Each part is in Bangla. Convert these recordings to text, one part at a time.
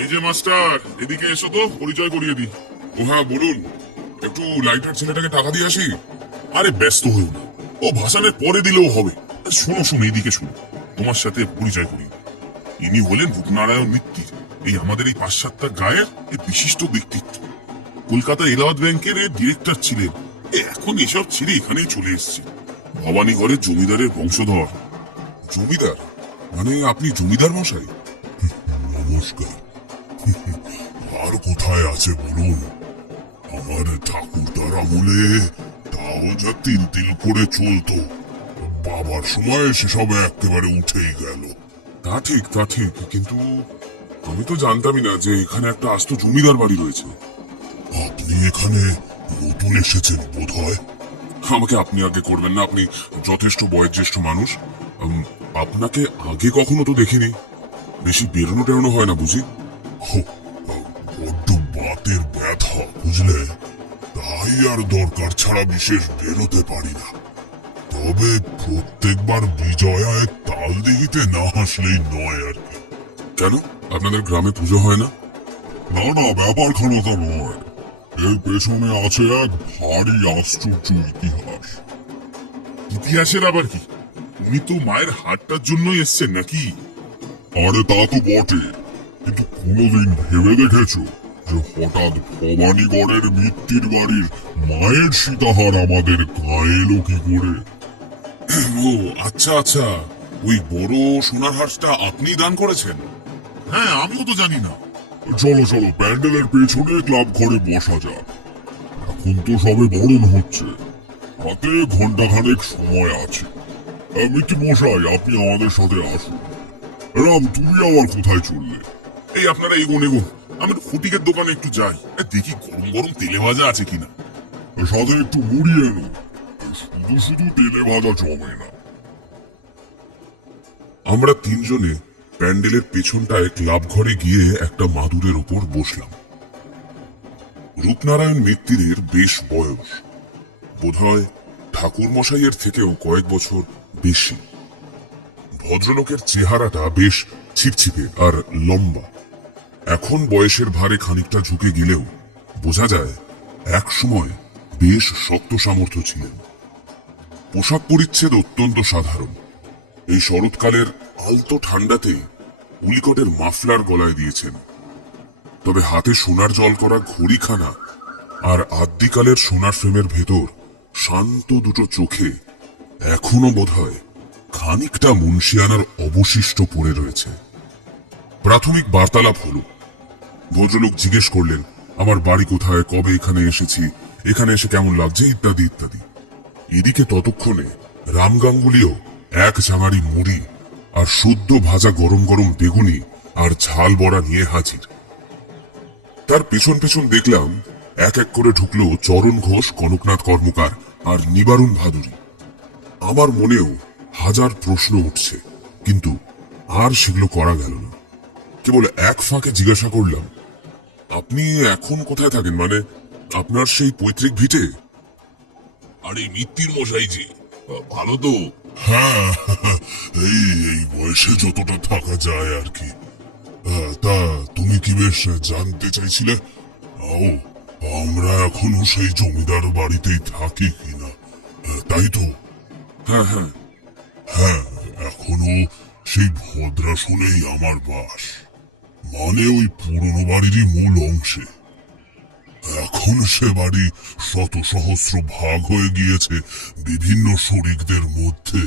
এই যে মাস্টার, এদিকে এসো তো, পরিচয় করিয়ে দিই। ও হ্যাঁ, বলুন। একটু লাইটার ছেলেটাকে টাকা দিয়ে আসি। আরে ব্যস্ত হয়েও না, ও ভাসানের পরে দিলেও হবে। শোনো শোনো, এদিকে শোনো, তোমার সাথে পরিচয় করিয়ে দিই। ইনি হলেন রূপনারায়ণ মিত্তির, এই আমাদের এই ৫-৭টা গায়ের এই বিশিষ্ট ব্যক্তিত্ব। কলকাতা এলাহাবাদ ব্যাংকের ডিরেক্টর ছিলেন, এখন এসব ছেড়ে এখানেই চলে এসছে। ভবানীগড়ের জমিদারের বংশধর। জমিদার মানে আপনি জমিদার মশাই? নমস্কার। আর কোথায় আছে বলুন? আমার ঠাকুরদার আমলে তাও যা তিল তিল করে চলতো, বাবার সময় সেসব একেবারে উঠেই গেল। তা ঠিক, তা ঠিক, কিন্তু আমি তো জানতামই না যে এখানে একটা আস্ত জমিদার বাড়ি রয়েছে। আপনি এখানে নতুন এসেছেন বোধ হয়। আমাকে আপনি আগে করবেন না, আপনি যথেষ্ট বয়োজ্যেষ্ঠ মানুষ। আপনাকে আগে কখনো তো দেখিনি। বেশি বেরোনো টেরোনো হয় না বুঝি? বড্ড বাতের ব্যথা বুঝলে, তাই আর দরকার ছাড়া বিশেষ বেরোতে পারি না। তবে প্রত্যেকবার বিজয়ায় তাল দিঘিতে না হাসলেই নয় আর কি। কেন, আপনাদের গ্রামে পুজো হয় না? না না, ব্যাপারখানা তা নয়। এর পেছনে আছে এক ভারী আশ্চর্য ইতিহাস। ইতিহাসের আবার কি? উনি তো মায়ের হাটটার জন্যই এসছেন নাকি? আরে তা তো বটে, কিন্তু কোনোদিন ভেবে দেখেছো যে হঠাৎ ভবানীগড়ের মিত্তির বাড়ির মায়ের সীতাহার আমাদের গায়ে এলো কি করে? ও আচ্ছা আচ্ছা, ওই বড় সোনার হাঁসটা আপনি দান করেছেন? হ্যাঁ, আমিও তো জানি না। চলো চলো, প্যান্ডেলের পেছনে ক্লাব ঘরে বসা যাক। এখন তো সবে বরণ হচ্ছে, হাতে ঘন্টাখানেক সময় আছে। মিত্তি মশাই, আপনি আমাদের সাথে আসুন। রাম, তুমি আবার কোথায় চললে? এই আপনারা এগোন এগোন, আমি ফটিকের দোকানে একটু যাই, দেখি গরম গরম তেলে ভাজা আছে কিনা। সাথে একটু মুড়ি এনো, শুধু শুধু তেলে ভাজা জমে না। আমরা তিনজনে প্যান্ডেলের পেছনটায় ক্লাব ঘরে গিয়ে একটা মাদুরের ওপর বসলাম। রূপনারায়ণ মিত্তিরের বেশ বয়স, বোধহয় ঠাকুর মশাইয়ের থেকেও কয়েক বছর বেশি। ভদ্রলোকের চেহারাটা বেশ ছিপছিপে আর লম্বা। এখন বয়সের ভারে খানিকটা ঝুঁকে গেলেও বোঝা যায় এক সময় বেশ শক্ত সামর্থ্য ছিলেন। পোশাক পরিচ্ছেদ অত্যন্ত সাধারণ। এই শরৎকালের আলতো ঠান্ডাতে উলিকটের মাফলার গলায় দিয়েছেন, তবে হাতে সোনার জল করা ঘড়িখানা আর আদ্যিকালের সোনার ফ্রেমের ভেতর শান্ত দুটো চোখে এখনো বোধহয় খানিকটা মুন্সিয়ানার অবশিষ্ট পড়ে রয়েছে। প্রাথমিক বার্তালাপ হলো। ভদ্রলোক জিজ্ঞেস করলেন আমার বাড়ি কোথায়, কবে এখানে এসেছি, এখানে এসে কেমন লাগছে, ইত্যাদি ইত্যাদি। এদিকে ততক্ষণে রাম গাঙ্গুলিও এক চাঙাড়ি মুড়ি আর শুদ্ধ ভাজা গরম গরম বেগুনি আর ঝাল বড়া নিয়ে হাজির। তার পেছন পেছন দেখলাম এক এক করে ঢুকলো চরণ ঘোষ, কনকনাথ কর্মকার আর নিবারণ ভাদুরী। আমার মনেও হাজার প্রশ্ন উঠছে, কিন্তু আর সেগুলো করা গেল না। কেবল এক ফাঁকে জিজ্ঞাসা করলাম, আপনি এখন কোথায় থাকেন, মানে আপনার সেই পৈতৃক ভিটে? আরে মিত্তির মশাই যে, ভালো তো? হ্যাঁ, এই এই বয়সে যতটা থাকা যায় আর কি। তা তুমি কি বেশ জানতে চাইছিলে ও আমরা এখনো সেই জমিদার বাড়িতেই থাকি কিনা, তাই তো? হ্যাঁ হ্যাঁ। হ্যাঁ, এখনো সেই ভদ্রাসনেই আমার বাস, মানে ওই পুরনো বাড়িরই মূল অংশে। এখন সে বাড়ি শত সহস্র ভাগ হয়ে গিয়েছে বিভিন্ন শরিকদের মধ্যে।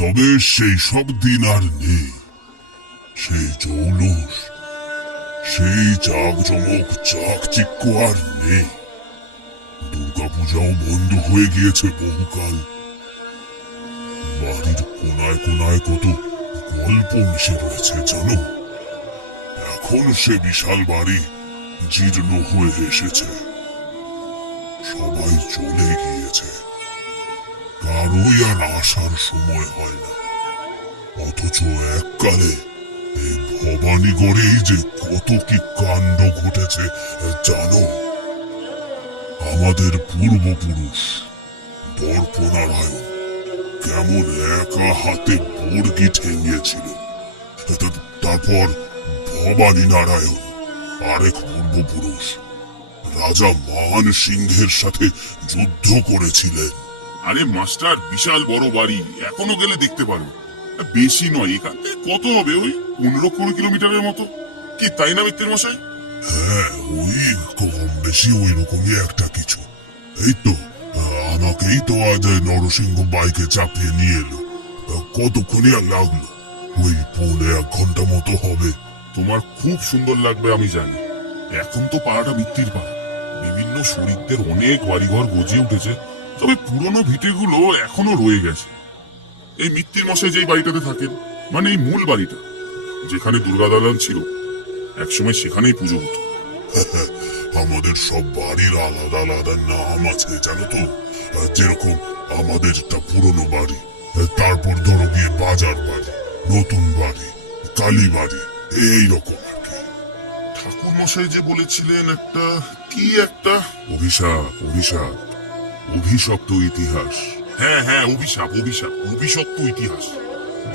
তবে সেই সব দিন আর নেই। সেই জৌলুস, সেই জাঁকজমক চাকচিক্য আর নেই। দুর্গাপূজাও বন্ধ হয়ে গিয়েছে বহুকাল। বাড়ির কোনায় কোনায় কত গল্প মিশে রয়েছে জানো। এখন সে বিশাল বাড়ি জীর্ণ হয়ে এসেছে, সবাই চলে গিয়েছে, কারোই আর আসার সময় হয় না। অথচ এককালে এই ভবানীগড়েই যে কত কি কাণ্ড ঘটেছে জানো। আমাদের পূর্বপুরুষ দর্পনারায়ণ কেমন একা হাতে বর্গি ঠেঙিয়েছিল, তারপর ভবানী নারায়ণ, আরেক পূর্বপুরুষ। রাজা মান সিংহের সাথে যুদ্ধ করেছিলেন। আরে মাস্টার, বিশাল বড় বাড়ি, এখনো গেলে দেখতে পারো। বেশি নয়, এখান থেকে কত হবে, ওই 15-20 কিলোমিটারের মতো। কি তাই না মিত্তির মশাই? হ্যাঁ, ওই কম বেশি ওই রকমই একটা কিছু। এই তো আমাকেই তো আজ নরসিংহ বাইকে চাপিয়ে নিয়ে এলো। কতক্ষণই আর লাগলো? ওই 1.5 ঘন্টা মতো হবে। তোমার খুব সুন্দর লাগবে আমি জানি। এখন তো পাড়াটা মিত্তির পাড়া, বিভিন্ন শরিকদের অনেক বাড়িঘর গজিয়ে উঠেছে, তবে পুরনো ভিটেগুলো এখনো রয়ে গেছে। এই মিত্তির মশাই যেই বাড়িটাতে থাকেন, মানে এই মূল বাড়িটা, যেখানে দুর্গা দালান ছিল, একসময় সেখানেই পুজো হতো। আমাদের সব বাড়ির আলাদা আলাদা নাম আছে জানো তো। যেরকম আমাদেরটা পুরনো বাড়ি, তারপর ধরো গিয়ে বাজার বাড়ি, নতুন বাড়ি, কালী বাড়ি, এইরকম আর কি। ঠাকুর মশাই যে বলেছিলেন একটা অভিশাপ, অভিশপ্ত ইতিহাস। হ্যাঁ হ্যাঁ, অভিশাপ, অভিশপ্ত ইতিহাস।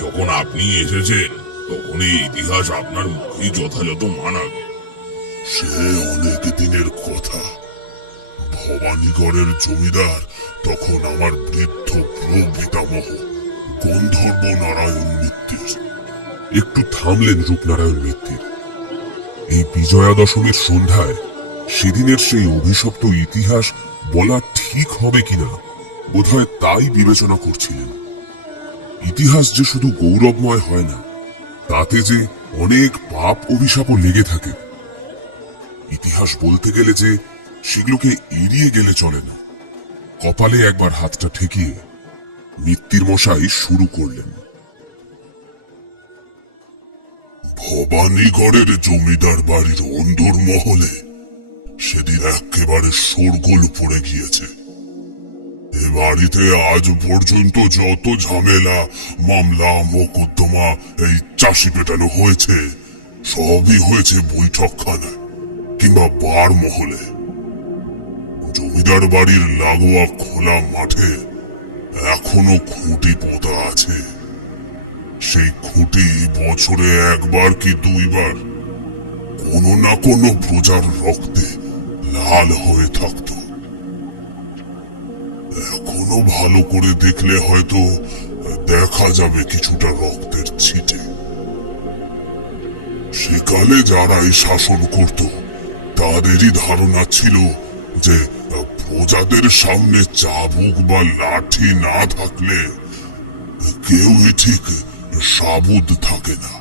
যখন আপনি এসেছেন তখন এই ইতিহাস আপনার মুখে যথাযথ মানাবে। সে অনেক দিনের কথা। ভবানীগড়ের জমিদার তখন আমার বৃদ্ধ প্রপিতামহ গন্ধর্ব নারায়ণ মিত্তির। একটু থামলেন রূপনারায়ণ মিত্তির। এই বিজয়া দশমীর সন্ধ্যায় সেদিনের সেই অভিশপ্ত ইতিহাস বলা ঠিক হবে কিনা বোধহয় তাই বিবেচনা করছিলেন। ইতিহাস যে শুধু গৌরবময় হয় না, তাতে যে অনেক পাপ অভিশাপও লেগে থাকে। ইতিহাস বলতে গেলে যে সেগুলোকে এড়িয়ে গেলে চলে না। কপালে একবার হাতটা ঠেকিয়ে মিত্তির মশাই শুরু করলেন। ভবানীগড়ের জমিদার বাড়ির অন্দরমহলে সেদিন একেবারে শোরগোল পড়ে গিয়েছে। এ বাড়িতে আজ পর্যন্ত যত ঝামেলা, মামলা, মোকদ্দমা, এই চাষি পেটানো হয়েছে, সবই হয়েছে বৈঠকখানায় কিংবা বার মহলে। জমিদার বাড়ির লাগোয়া খোলা মাঠে এখনো খুঁটি পোতা আছে। সেই খুঁটি বছরে একবার কি দুইবার কোনো না কোনো প্রজার রক্তে লাল হয়ে থাকত। এখনো ভালো করে দেখলে হয়তো দেখা যাবে কিছুটা রক্তের ছিটে। সেকালে যারাই শাসন করত তাদেরই ধারণা ছিল যে প্রজাদের সামনে চাবুক বা লাঠি না থাকলে কেউই ঠিক সাবুদ থাকে না।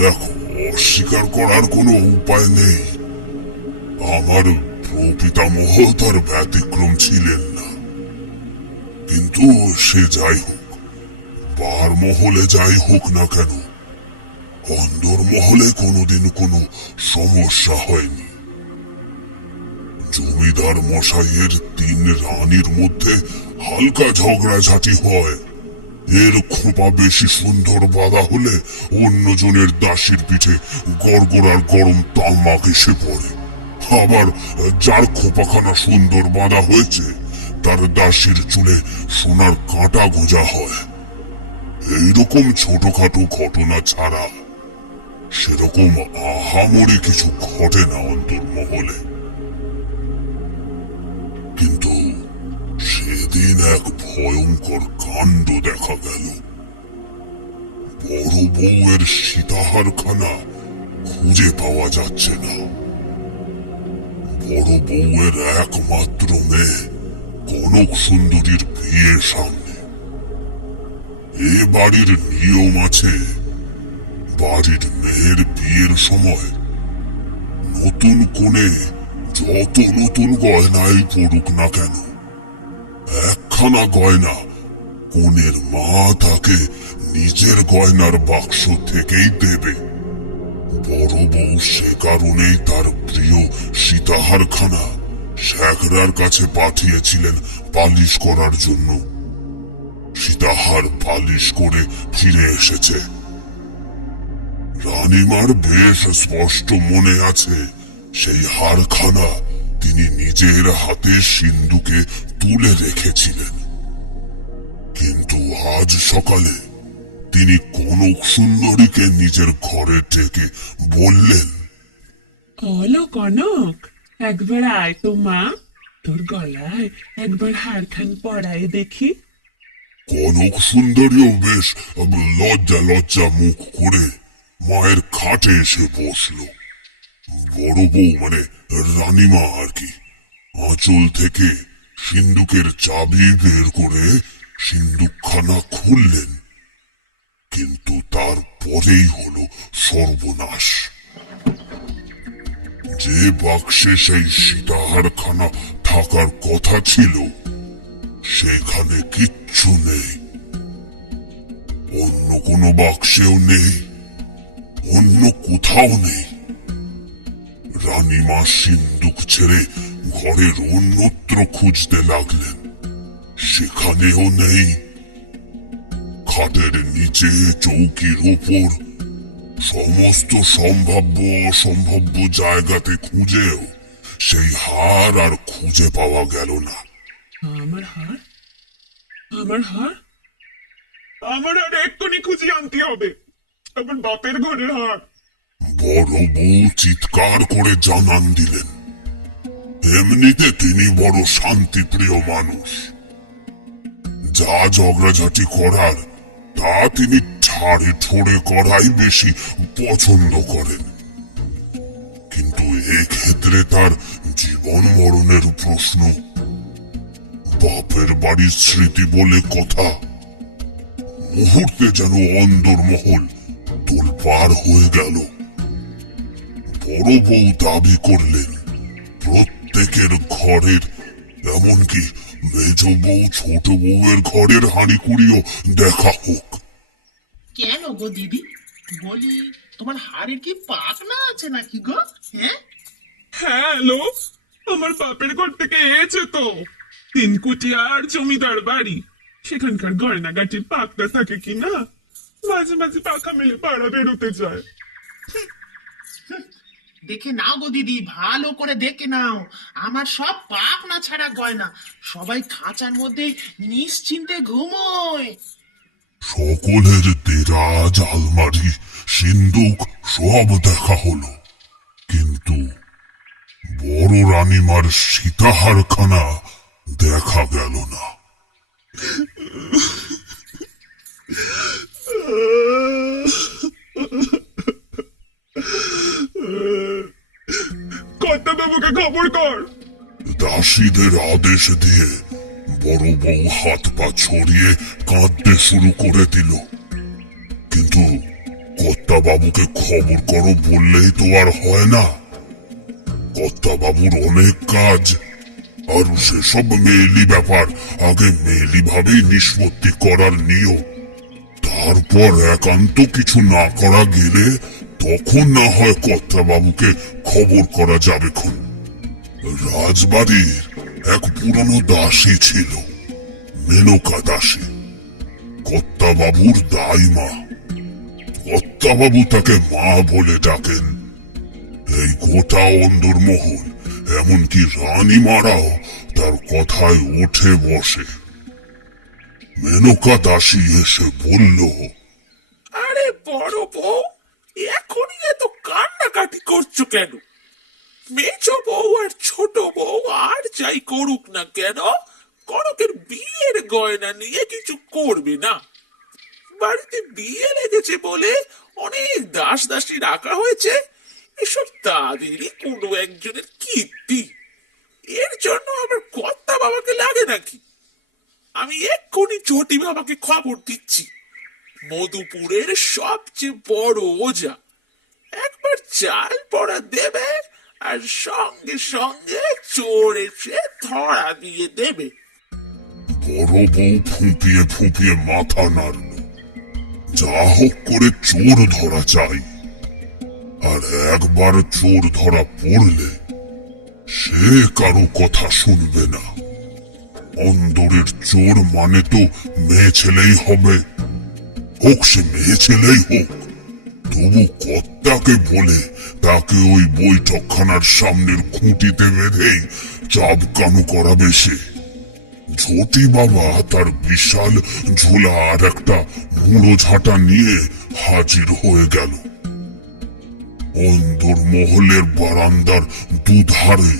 দেখো, অস্বীকার করার কোনো উপায় নেই, আমার প্রপিতামহ তার ব্যতিক্রম ছিলেন না। কিন্তু সে যাই হোক, বার মহলে যাই হোক না কেন, অন্দরমহলে কোনোদিন কোনো সমস্যা হয়নি। জমিদার মশাইয়ের 3 রানীর মধ্যে হালকা ঝগড়াঝাটি হয়। এর খোপা বেশি সুন্দর বাঁধা হলে অন্যজনের দাসীর পিঠে গড়গড়ার গরম তামাক এসে পড়ে। আবার যার খোপাখানা সুন্দর বাঁধা হয়েছে তার দাসীর চুলে সোনার কাঁটা গোঁজা হয়। এইরকম ছোটখাটো ঘটনা ছাড়া সেরকম আহামরি কিছু ঘটে না অন্তর্মহলে। কিন্তু সেদিন এক ভয়ঙ্কর কাণ্ড দেখা গেল। বড় বউয়ের সীতাহারখানা খুঁজে পাওয়া যাচ্ছে না। বড় বউয়ের একমাত্র মেয়ে কনক সুন্দরীর বিয়ের সামনে। এ বাড়ির নিয়ম আছে, বাড়ির মেয়ের বিয়ের সময় নতুন কোণে যত নতুন গয়নাই পড়ুক না কেন, একখানা গয়না কনের মা তাকে নিজের গয়নার বাক্স থেকেই দেবে। বড় বউ সে কারণেই তার প্রিয় সীতাহারখানা শেখরার কাছে পাঠিয়েছিলেন পালিশ করার জন্য। সীতাহার পালিশ করে ফিরে এসেছে। রানীমার বেশ স্পষ্ট মনে আছে, সেই হারখানা তিনি নিজের হাতে সিন্ধুকে তুলে রেখেছিলেন। কিন্তু আজ সকালে তিনি কনক সুন্দরীকে নিজের ঘরে ডেকে বললেন, হলো কনক, একবার আয় তো মা, তোর গলায় একবার হারখান পরায় দেখি। কনক সুন্দরীও বেশ লজ্জা লজ্জা মুখ করে মায়ের খাটে এসে বসল। বড় বউ মানে রানীমা আর কি, আঁচল থেকে সিন্দুকের চাবি বের করে সিন্দুকখানা খুললেন। কিন্তু তারপরেই হলো সর্বনাশ। যে বাক্সে সেই সীতাহারখানা থাকার কথা ছিল সেখানে কিচ্ছু নেই। অন্য কোনো বাক্সেও নেই, অন্য কোথাও নেই। রানীমা সিন্দুক ছেড়ে ঘরের অন্যত্র খুঁজতে লাগলেন, সেখানেও নেই। খাটের নিচে, চৌকির ওপর, সমস্ত সম্ভাব্য অসম্ভাব্য জায়গাতে খুঁজেও সেই হার আর খুঁজে পাওয়া গেল না। আমার হার, আমার হার, আমার হার এক্ষুনি খুঁজে আনতে হবে, আমার বাপের ঘরের হার। বড় বউ চিৎকার করে জানান দিলেন। এমনিতে তিনি বড় শান্তিপ্রিয় মানুষ, যা ঝগড়াঝাটি করার তা তিনি ঠাড়ে ঠোড়ে করাই বেশি পছন্দ করেন। কিন্তু এক্ষেত্রে তার জীবন মরণের প্রশ্ন। বাপের বাড়ির স্মৃতি বলে কথা। মুহূর্তে যেন অন্দরমহল তোলপাড় হয়ে গেল। বড় বউ দাবি করলেন প্রত্যেকের ঘরের, এমনকি মেজ বউ ছোট বউয়ের ঘরের হাঁড়িকুড়িও দেখা হোক। কেন গো দিদি, বলি তোমার হাড়ের কি পাখনা আছে নাকি গো? হ্যাঁ, হ্যাঁ লো, আমার বাপের ঘর থেকে এসেছে তো, 3 কুটিয়ার জমিদার বাড়ি, সেখানকার গয়নাগাটির পাকটা থাকে কি না, মাঝে মাঝে পাখা মেলে পাড়া বেরোতে যায়। দেখে নাও গো দিদি, ভালো করে দেখে নাও। আমার সব পাখনা ছাড়া গয়না, সবাই খাঁচার মধ্যে নিশ্চিন্তে ঘুমোয়। সকলের দেরাজ, আলমারি, সিন্দুক সব দেখা হলো, কিন্তু বড় রানীমার সীতাহারখানা দেখা গেল না। কর্তা বাবুকে খবর কর। দাসীদের আদেশ দিয়ে বড় বউ হাত পা ছড়িয়ে কাঁদতে শুরু করে দিল। কিন্তু কর্তা বাবুকে খবর করো বললেই তো আর হয় না। কর্তা বাবুর অনেক কাজ, আর সেসব মেয়েলি ব্যাপার আগে মেয়েলি ভাবেই নিষ্পত্তি করার নিয়ম। তারপর একান্ত কিছু না করা গেলে তখন না হয় কর্তা বাবুকে খবর করা যাবে খন। রাজবাড়ির এক পুরনো দাসী ছিল, মেনকা দাসী, কর্তা বাবুর দাইমা। কর্তা বাবু তাকে মা বলে ডাকেন। এই গোটা অন্দরমহল, এমনকি রানীমারাও তার কথায় উঠে বসে। মেনকা দাসী এসে বলল, আরে বড় বউ, এখনই এত কান্নাকাটি করছো কেন? মেজ বউ আর ছোট বউ আর যাই করুক না কেন, কনকের বিয়ের গয়না নিয়ে কিছু করবে না। বাড়িতে বিয়ে লেগেছে বলে অনেক দাস দাসী রাখা হয়েছে, এসব তাদেরই কোনো একজনের কীর্তি। এর জন্য আবার কর্তা বাবাকে লাগে নাকি? আমি এক্ষুনি চটি বাবাকে খবর দিচ্ছি, মধুপুরের সবচেয়ে বড় ওঝা, একবার চাল পড়া দেবে আর সঙ্গে সঙ্গে চোর এসে ধরা দিয়ে দেবে। বড় বউ ফুঁপিয়ে ফুঁপিয়ে মাথা নাড়ল। যা হোক করে চোর ধরা চাই, আর একবার চোর ধরা পড়লে সে কারো কথা শুনবে না। অন্দরের চোর মানে তো মেয়ে ছেলেই হবে, হোক সে মেয়ে ছেলেই হোক। তবু কর্তাকে বলে তাকে ওই বৈঠকখানার সামনের খুঁটিতে বেঁধেই চাবকানু করাবে সে। ঝটি বাবা তার বিশাল ঝোলা আর একটা মুড়ো ঝাঁটা নিয়ে হাজির হয়ে গেল। অন্দর মহলের বারান্দার দুধারে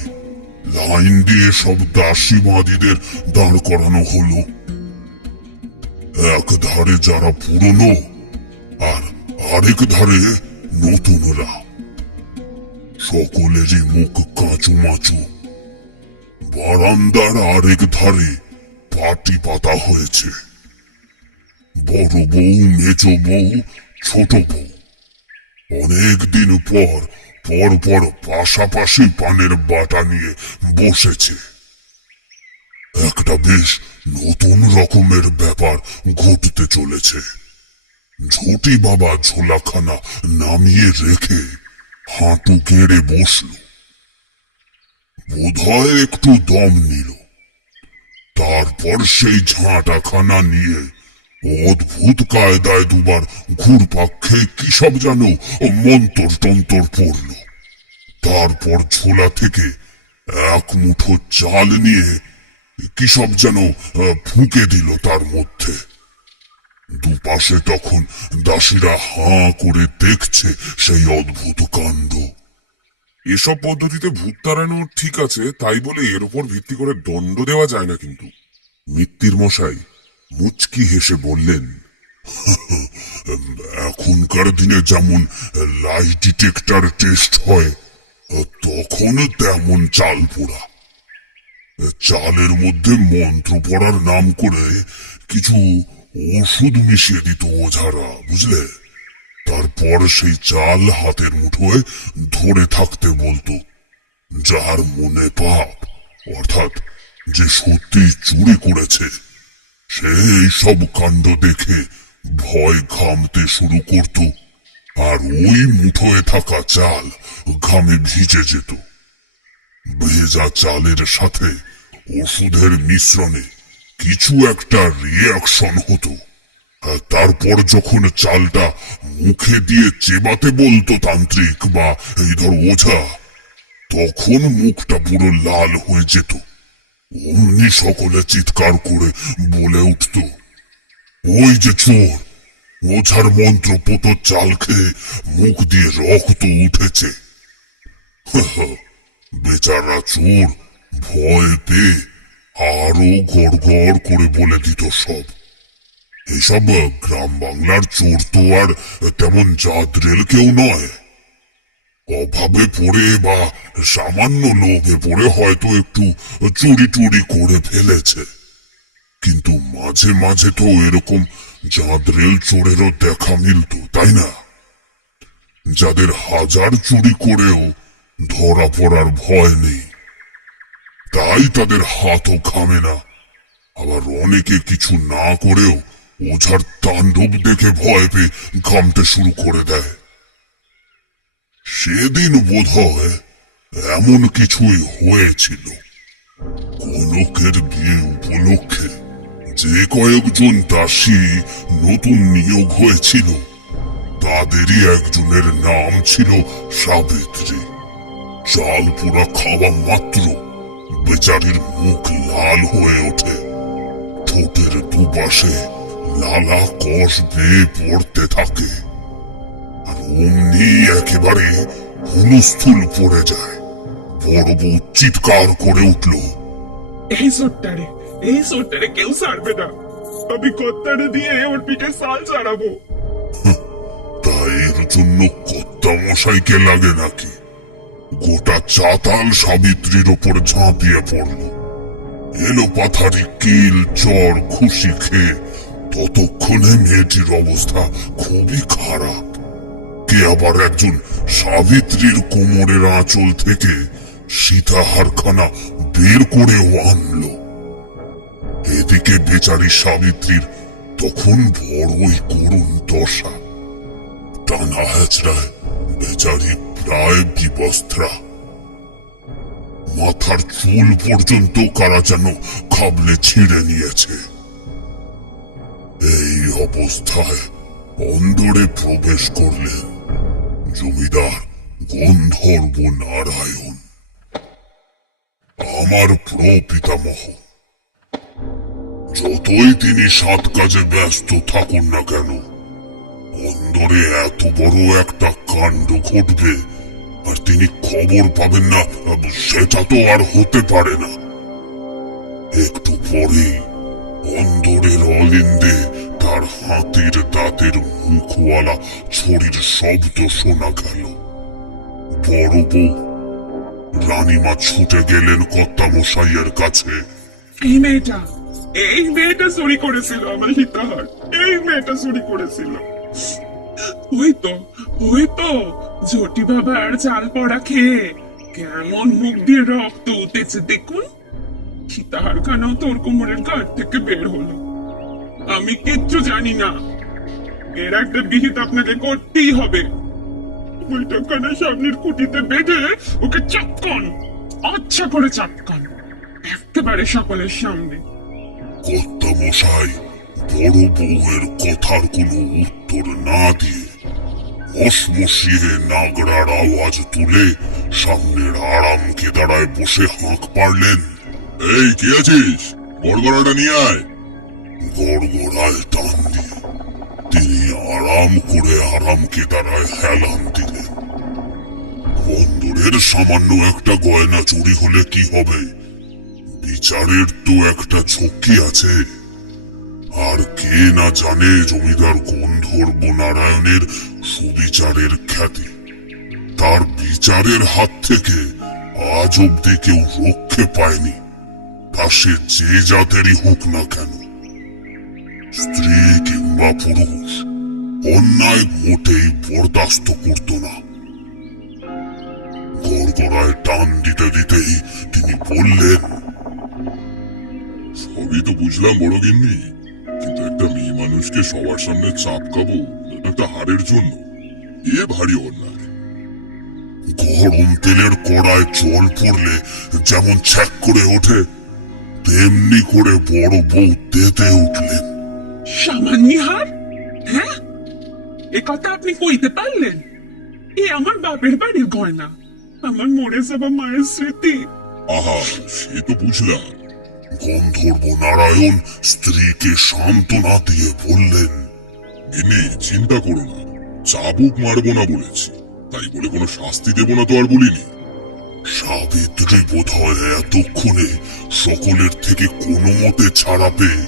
লাইন দিয়ে সব দাসী মাদিদের দাঁড় করানো হলো। এক ধারে যারা পুরনো আর আরেক ধারে নতুনরা। সকলেরই মুখ কাঁচু মাচু। বারান্দার আরেক ধারে পাটি পাতা হয়েছে। বড় বউ, মেজ বউ, ছোট বউ অনেকদিন পর পর পাশাপাশি পানের বাটা নিয়ে বসেছে। একটা বেশ নতুন রকমের ব্যাপার ঘটতে চলেছে। ঝুটি বাবা ঝোলাখানা নামিয়ে রেখে হাঁটু গেড়ে বসল। বোধহয় একটু দম নিল। তারপর সেই ঝাঁটাখানা নিয়ে অদ্ভুত কায়দায় দুবার ঘুরপাক খেয়ে কি সব যেন মন্তর টন্তর পড়ল। তারপর ঝোলা থেকে এক মুঠো চাল নিয়ে কি সব যেন ফুঁকে দিল তার মধ্যে। দুপাশে তখন দাসীরা হাঁ করে দেখছে সেই অদ্ভুত কাণ্ড। এসব পদ্ধতিতে ভূত তাড়ানো ঠিক আছে, তাই বলে এর উপর ভিত্তি করে দণ্ড দেওয়া যায় না কিন্তু। মিত্তির মশাই মুচকি হেসে বললেন, এখনকার দিনে যেমন লাই ডিটেক্টর টেস্ট হয়, তখন তেমন চাল পোড়া। চালের মধ্যে মন্ত্র পড়ার নাম করে কিছু ওষুধ মিশিয়ে দিত ওঝারা, বুঝলে? তারপর সেই চাল হাতের মুঠোয় ধরে থাকতে বলতো। যার মনে পাপ, অর্থাৎ যে সত্যি চুরি করেছে, সে এই সব কাণ্ড দেখে ভয় ঘামতে শুরু করত, আর ওই মুঠোয় থাকা চাল ঘামে ভিজে যেত। ভেজা চালের সাথে ওষুধের মিশ্রণে কিছু একটা রিয়াকশন হতো। আর তারপর যখন চালটা মুখে দিয়ে চেবাতে বলতো তান্ত্রিক বা এই ধর ওঝা, তখন মুখটা পুরো লাল হয়ে যেত। অমনি সকলে চিৎকার করে বলে উঠত, ওই যে চোর, ওঝার মন্ত্র পোত চাল খেয়ে মুখ দিয়ে রক্ত উঠেছে। বেচারা চোর ভয় পেয়ে আরো গড় করে বলে দিত সব। এসব গ্রাম বাংলার চোর তো আর তেমন জাদরেল কেউ নয়। অভাবে পড়ে বা সামান্য লোভে পড়ে হয়তো একটু চুরি টুরি করে ফেলেছে, কিন্তু মাঝে মাঝে তো এরকম জাদরেল চোরেরও দেখা মিলত, তাই না? যাদের হাজার চুরি করেও ধরা পড়ার ভয় নেই, তাই তাদের হাতও ঘামে না। আবার অনেকে কিছু না করেও ওঝার তাণ্ডব দেখে ভয় পেয়ে ঘামতে শুরু করে দেয়। সেদিন বোধহয় এমন কিছুই হয়েছিল। কনকের বিয়ে উপলক্ষে যে কয়েকজন দাসী নতুন নিয়োগ হয়েছিল, তাদেরই একজনের নাম ছিল সাবিত্রী। চাল পোড়া খাওয়া মাত্র বেচারির মুখ লাল হয়ে ওঠে। ঠোঁটের দুপাশে লালা কষ বেয়ে পড়তে থাকে, আর অমনি একেবারে হুলস্থুল পড়ে যায়। বড় বউ চিৎকার করে উঠল, এই সোট্টারে কেউ ছাড়বে না। আমি কর্তারে দিয়ে ওর পিঠে সাল ছাড়াবো। তাই এর জন্য কর্তা মশাইকে লাগে নাকি? গোটা চাতাল সাবিত্রীর ওপর ঝাঁপিয়ে পড়ল। এলো পাথারি কিল চর খুশি খেয়ে ততক্ষণে মেয়েটির অবস্থা খুবই খারাপ। কে আবার একজন সাবিত্রীর কোমরের আঁচল থেকে সীতাহারখানা বের করেও আনলো। এদিকে বেচারি সাবিত্রীর তখন বড়ই করুণ দশা। টানা হ্যাচড়ায় বেচারি প্রায় বিবস্ত্রা। মাথার চুল পর্যন্ত কারা যেন খাবলে ছিঁড়ে নিয়েছে। এই অবস্থায় অন্দরে প্রবেশ করলেন জমিদার গন্ধর্ব নারায়ণ, আমার প্রপিতামহ। যতই তিনি সাত কাজে ব্যস্ত থাকুন না কেন, অন্দরে এত বড় একটা কাণ্ড ঘটবে আর তিনি খবর পাবেন না, সেটা তো আর হতে পারে না। একটু পরেই অন্দরের অলিন্দে তার হাতির দাঁতের মুখওয়ালা ছড়ির শব্দ শোনা গেল। বড় বউ রানীমা ছুটে গেলেন কর্তামশাইয়ের কাছে। এই মেয়েটা চুরি করেছিল আমার সীতাহার, এই মেয়েটা চুরি করেছিল। ওই তো ঝটি বাবার চাল পড়া খেয়ে কেমন মুখ দিয়ে রক্ত উঠেছে দেখুন। সীতাহার খানাও তোর কোমরের গাড় থেকে বের হলো। আমি কিচ্ছু জানি না, এর একটা বিহিত আপনাকে করতেই হবে। বৈঠকখানা সামনের খুঁটিতে বেঁধে ওকে চাপকান, আচ্ছা করে চাপকান, একেবারে সকলের সামনে। কর্তামশাই বড় বউয়ের কথার কোনো উত্তর না দিয়ে মশমশিয়ে নাগরার আওয়াজ তুলে সামনের আরাম কেদারায় বসে হাঁক পারলেন। এই কে আছিস? গড়গড়াটা নিয়ে আয়। গড়গড়ায় টান দিয়ে তিনি আরাম করে আরাম কেদারায় হেলান দিলেন। বন্দরের সামান্য একটা গয়না চুরি হলে কি হবে, বিচারের তো একটা ঝক্কি আছে। আর কে না জানে জমিদার গন্ধর্ব নারায়ণের সুবিচারের খ্যাতি। তার বিচারের হাত থেকে আজ অব্দি কেউ রক্ষে পায়নি, তা সে যে জাতেরই হোক না কেন। স্ত্রী কিংবা পুরুষ অন্যায় মোটেই বরদাস্ত করত না। গড়গড়ায় টান দিতে দিতেই তিনি বললেন, সবই তো বুঝলাম বড় গিন্নি, কিন্তু একটা মেয়ে মানুষকে সবার সামনে চাপকাবো একটা হাড়ের জন্য, এ ভারী অন্যায়। গরম তেলের কড়ায় জল পড়লে যেমন ছ্যাক করে ওঠে, তেমনি করে বড় বউ তেতে উঠলেন। সামান্য হার? হ্যাঁ, এ কথা আপনি কইতে পারলেন? এ আমার বাপের বাড়ির গয়না, আমার মরে যাওয়া মায়ের স্মৃতি। আহা, সে তো বুঝলাম। গন্ধর্ব নারায়ণ স্ত্রীকে সান্ত্বনা দিয়ে বললেন, গিন্নি চিন্তা করো না, চাবুক মারবো না বলেছি, তাই বলে কোনো শাস্তি দেব না তো আর বলিনি। সাবিত্রী বোধহয় এতক্ষণে সকলের থেকে কোনো মতে ছাড়া পেয়ে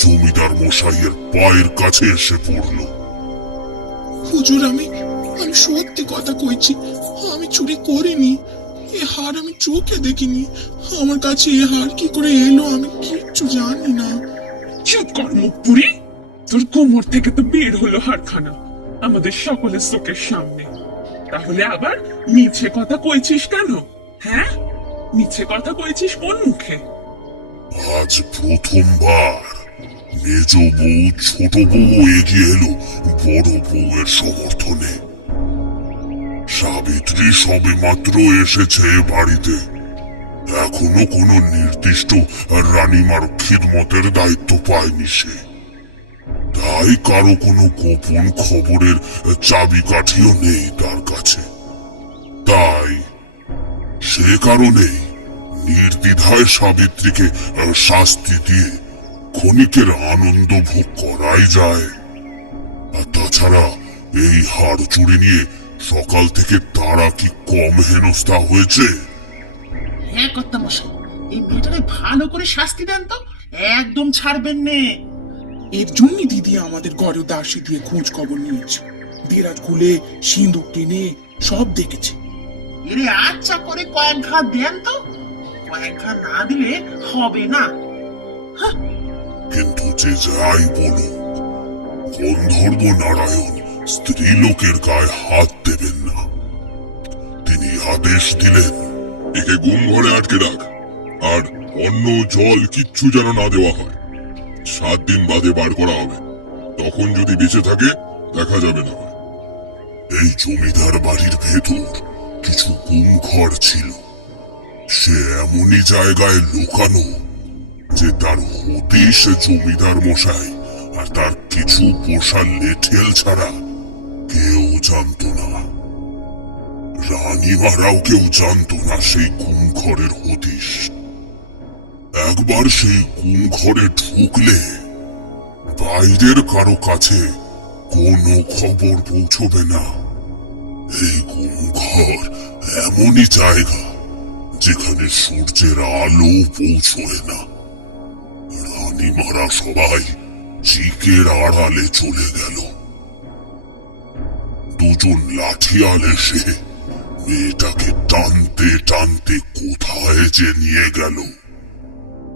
জমিদার মশাইয়ের পায়ের কাছে এসে পড়ল। হুজুর, আমি সত্যি কথা কইছি, আমি চুরি করিনি। এ হার আমি চোখে দেখিনি। আমার কাছে এ হার কি করে এলো আমি কিচ্ছু জানি না। চুপ কর মুখ পুরি, তোর কোমর থেকে তো বের হলো হারখানা আমাদের সকলের চোখের সামনে। তাহলে আবার মিছে কথা কইছিস কেন? হ্যাঁ, মিছে কথা কইছিস কোন মুখে? আজ প্রথমবার মেজ বউ ছোট বউ এগিয়ে এলো বড় বউয়ের সমর্থনে। সাবিত্রী সবে মাত্র এসেছে বাড়িতে, এখনো কোনো নির্দিষ্ট রানীমার খিদমতের দায়িত্ব পায়নি সে। তাই কারো কোনো গোপন খবরের চাবিকাঠিও নেই তার কাছে। তাই সে কারণেই নির্দ্বিধায় সাবিত্রীকে শাস্তি দিয়ে ক্ষণিকের আনন্দ ভোগ করাই যায়। আর তাছাড়া এই হাড় চুরি নিয়ে সকাল থেকে তারা কি কম হেনস্থা হয়েছে? হ্যাঁ কর্তামশাই, এই মেয়েটাকে ভালো করে শাস্তি দেন তো, একদম ছাড়বেন নে। এর জন্যই দিদি আমাদের গড়ে দাসী দিয়ে খোঁজ খবর নিয়েছে, দেরাজ খুলে সিঁদুর টেনে সব দেখেছে। এরে আচ্ছা করে কয়েক ঘা দেন তো, কয়েক ঘা না দিলে হবে না। কিন্তু যে যাই বলুক, গন্ধর্ব নারায়ণ স্ত্রীলোকের গায়ে হাত দেবেন না। তিনি আদেশ দিলেন, একে গুম ঘরে আটকে রাখ, আর অন্ন জল কিচ্ছু যেন না দেওয়া হয়। 7 দিন বাদে বার করা হবে, তখন যদি বেঁচে থাকে দেখা যাবে না। এই জমিদার বাড়ির ভেতর কিছু গুম ঘর ছিল। সে এমনই জায়গায় লুকানো যে তার হদিশ জমিদার মশাই আর তার কিছু পোষা লেঠেল ছাড়া কেউ জানতো না। রানীমারাও কেউ জানতো না সেই গুম ঘরের হদিশ। একবার সেই কুম ঘরে ঢুকলে বাইরের কারো কাছে কোনো খবর পৌঁছবে না। এই কুম ঘর এমনই জায়গা যেখানে সূর্যের আলো পৌঁছয় না। রানীমারা সবাই চিকের আড়ালে চলে গেল। দুজন লাঠিয়াল এসে মেয়েটাকে টানতে টানতে কোথায় যে নিয়ে গেল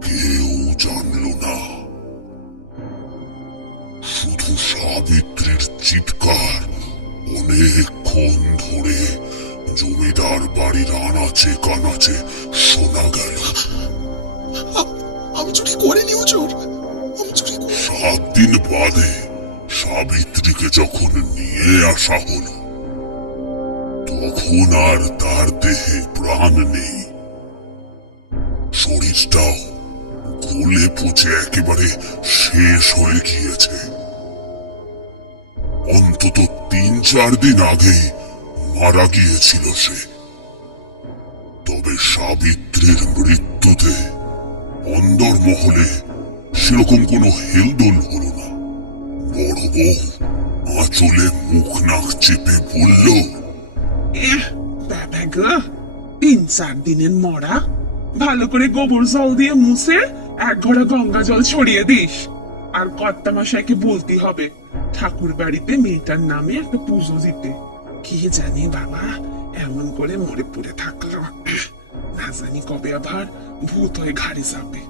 কেউ জানল না। শুধু সাবিত্রীর চিৎকার অনেকক্ষণ ধরে জমিদার বাড়ির আনাচে কানাচে শোনা গেল। আমি চুরি করিনি হুজুর, আমি চুরি 7 দিন বাদে সাবিত্রীকে যখন নিয়ে আসা হলো তখন আর তার দেহে প্রাণ নেই। শরীরটাও গলে পচে একেবারে শেষ হয়ে গিয়েছে। অন্তত 3-4 দিন আগেই মারা গিয়েছিল সে। তবে সাবিত্রীর মৃত্যুতে অন্দরমহলে সেরকম কোনো হেলদোল হলো না। বড় বউ আঁচলে মুখ নাক চেপে বলল, বাবা গো, 3-4 দিনের মরা, ভালো করে গোবর জল দিয়ে মুছে 1 ঘড়া গঙ্গা জল ছড়িয়ে দিস। আর কর্তা মশাইকে বলতে হবে ঠাকুর বাড়িতে মেয়েটার নামে একটা পুজো দিতে। কি জানি বাবা, এমন করে মরে পড়ে থাকলো, না জানি কবে আবার ভূত হয়ে ঘাড়ে যাবে।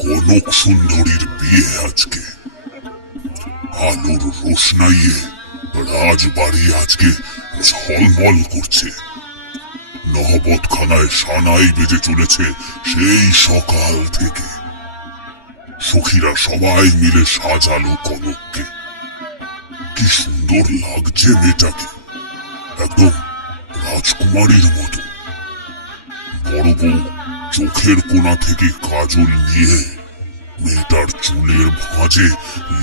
কনক সুন্দরীর বিয়ে আজকে। আলোর রোশনাইয়ে রাজবাড়ি আজকে ঝলমল করছে। নহবতখানায় সানাই বেজে চলেছে সেই সকাল থেকে। সখীরা সবাই মিলে সাজালো কনককে। কি সুন্দর লাগছে মেয়েটাকে, একদম রাজকুমারীর মতো। বড় বউ চোখের কোণা থেকে কাজল নিয়ে মেয়েটার চুলের ভাঁজে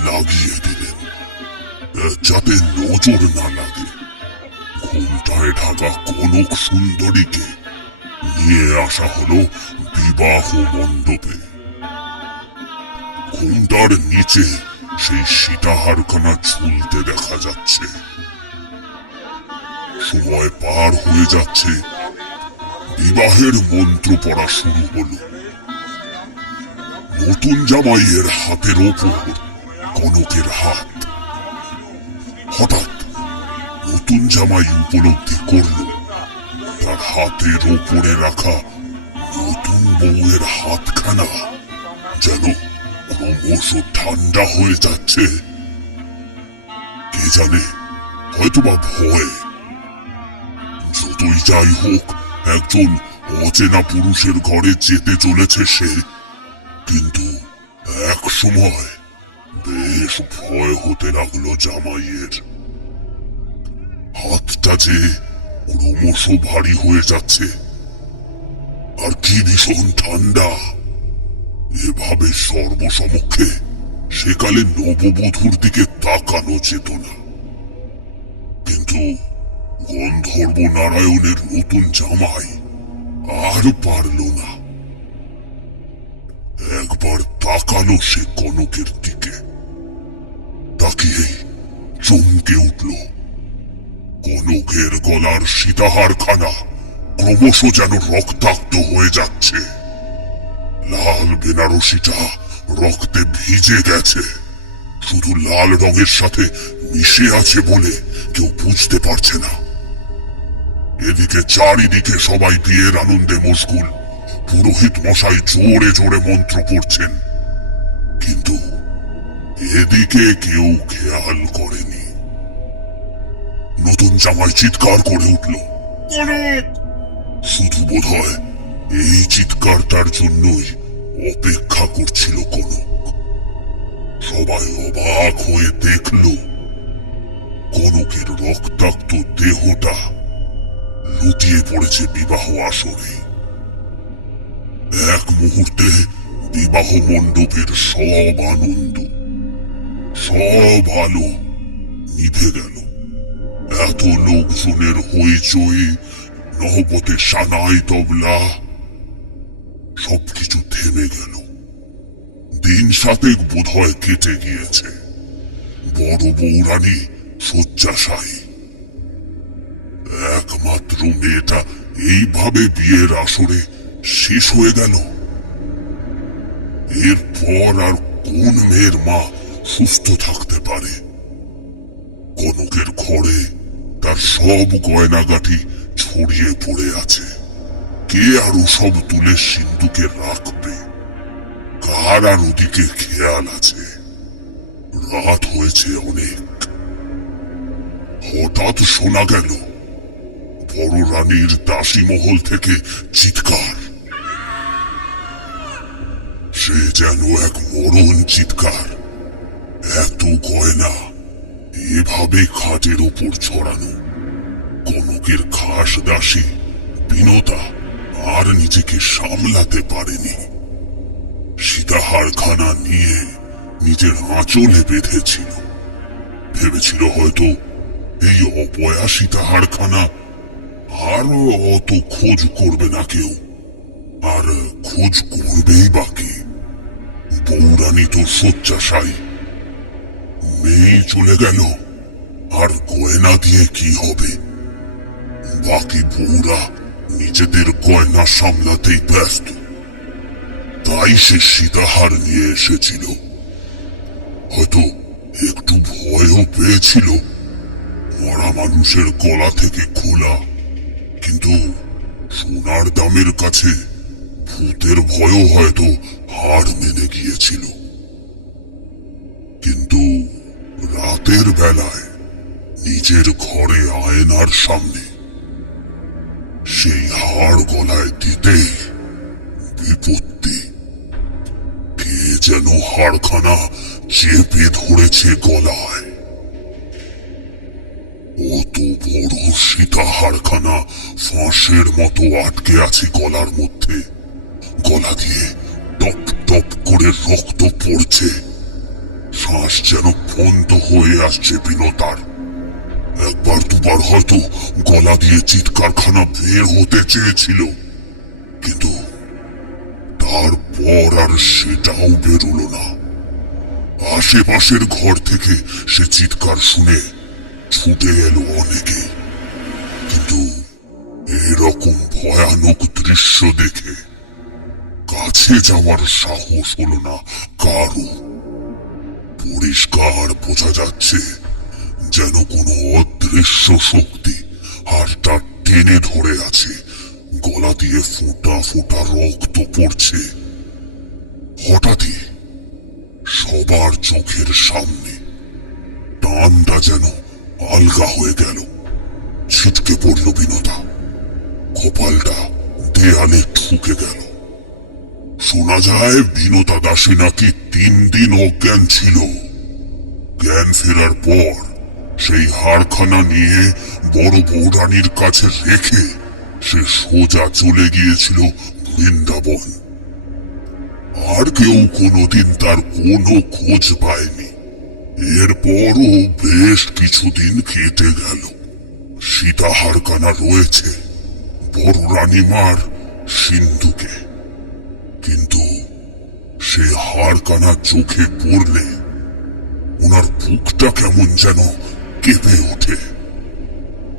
লাগিয়ে দিলেন যাতে নজর না লাগে। ঘোমটায় ঢাকা কনক সুন্দরীকে নিয়ে আসা হলো বিবাহ মণ্ডপে। ঘোমটার নিচে সেই সীতাহারখানা ঝুলতে দেখা যাচ্ছে। সময় পার হয়ে যাচ্ছে, বিবাহের মন্ত্র পড়া শুরু হলো। নতুন জামাইয়ের হাতের ওপর কনকের হাত। হঠাৎ নতুন জামাই উপলব্ধি করল তার হাতের ওপরে রাখা নতুন বউয়ের হাতখানা যেন ক্রমশ ঠান্ডা হয়ে যাচ্ছে। কে জানে, হয়তোবা ভয়। যতই যাই হোক, একজন অচেনা পুরুষের ঘরে যেতে চলেছে সে। কিন্তু এক সময় বেশ ভয় হতে লাগলো জামাইয়ের। হাতটা যে ক্রমশ ভারী হয়ে যাচ্ছে, আর কি ভীষণ ঠান্ডা। এভাবে সর্বসমক্ষে সেকালে নববধূর দিকে তাকানো যেত না। কিন্তু গন্ধর্ব নারায়ণের নতুন জামাই আর পারল না। একবার তাকালো সে কনকের দিকে। তাকিয়েই চমকে উঠল। কনকের গলার সীতাহারখানা ক্রমশ যেন রক্তাক্ত হয়ে যাচ্ছে। লাল বেনারসিটা রক্তে ভিজে গেছে। শুধু লাল রঙের সাথে মিশে আছে বলে কেউ বুঝতে পারছে না। এদিকে চারিদিকে সবাই বিয়ের আনন্দে মশগুল। পুরোহিত মশাই জোরে জোরে মন্ত্র পড়ছেন, কিন্তু এদিকে কেউ খেয়াল করেনি। নতুন জামাই চিৎকার করে উঠল, শুধু বোধহয় এই চিৎকারটার জন্যই অপেক্ষা করছিল কনক। সবাই অবাক হয়ে দেখল কনকের রক্তাক্ত দেহটা লুটিয়ে পড়েছে বিবাহ আসরে। এক মুহূর্তে বিবাহ মণ্ডপের সব আনন্দ, সব আলো নিভে গেল। এত লোকজনের হইচই, নহবতে সানাই তবলা, সবকিছু থেমে গেল। দিন 7 বোধহয় কেটে গিয়েছে। বড় বৌরানী শয্যাশায়ী। একমাত্র মেয়েটা এইভাবে বিয়ের আসরে শেষ হয়ে গেল। এরপর আর কোন মেয়ের মা সুস্থ থাকতে পারে? কনকের ঘরে তার সব গয়নাগাটি ছড়িয়ে পড়ে আছে। কে আরো সব তুলে সিন্ধুকে রাখবে? কার আর ওদিকে খেয়াল আছে? রাত হয়েছে অনেক। হঠাৎ শোনা গেল বড় রানীর দাসী মহল থেকে চিৎকার। সে যেন এক মরণ চিৎকার। এত গয়না এভাবে খাটের ওপর ছড়ানো। কনকের খাস দাসী বিনতা আর নিজেকে সামলাতে পারেনি। সীতাহারখানা নিয়ে নিজের আঁচলে বেঁধেছিল। ভেবেছিল হয়তো এই অপয়া সীতাহারখানা আরো অত খোঁজ করবে না কেউ। আর খোঁজ করবেই বাকি। বৌরানী তো শয্যাশায়ী। মেয়ে চলে গেল, আর গয়না দিয়ে কি হবে? বাকি বউরা নিজেদের গয়না সামলাতেই ব্যস্ত। তাই সে সীতাহার নিয়ে এসেছিল। হয়তো একটু ভয়ও পেয়েছিল, মরা মানুষের গলা থেকে খোলা। কিন্তু সোনার দামের কাছে ভূতের ভয়ও হয়তো হার মেনে গিয়েছিল। কিন্তু রাতের বেলায় নিজের ঘরে আয়নার সামনে সেই হাড় গলায় দিতেই বিপত্তি। কে যেন হাড়খানা চেপে ধরেছে গলায়। অত বড় সীতাহারখানা ফাঁসের মতো আটকে আছে গলার মধ্যে। গলা দিয়ে টপ টপ করে রক্ত পড়ছে। শ্বাস যেন বন্ধ হয়ে আসছে বিনতার। একবার দুবার হয়তো গলা দিয়ে চিৎকারখানা বের হতে চেয়েছিল, কিন্তু তারপর আর সেটাও বেরোলো না। আশেপাশের ঘর থেকে সে চিৎকার শুনে ছুটে এলো অনেকে। কিন্তু এরকম ভয়ানক দৃশ্য দেখে কাছে যাওয়ার সাহস হলো না কারো। পরিষ্কার বোঝা যাচ্ছে যেন কোনো অদৃশ্য শক্তি হাড়টা টেনে ধরে আছে। গলা দিয়ে ফোঁটা ফোঁটা রক্ত পড়ছে। হঠাৎই সবার চোখের সামনে টানটা যেন আলগা হয়ে গেল। ছিটকে পড়ল বিনতা। কপালটা দেয়ালে ঠুকে গেল। শোনা যায় বিনতা দাসী নাকি 3 দিন অজ্ঞান ছিল। জ্ঞান ফেরার পর সেই হাড়খানা নিয়ে বড় বৌরানীর কাছে রেখে সে সোজা চলে গিয়েছিল বৃন্দাবন। আর কেউ কোনোদিন তার কোনো খোঁজ পায়নি। এরপরও বেশ কিছুদিন কেটে গেল। সীতাহারখানা রয়েছে বড় রানীমার সিন্ধুকে। কিন্তু সে হাড়খানা চোখে পড়লে ওনার বুকটা কেমন যেন কেঁপে ওঠে।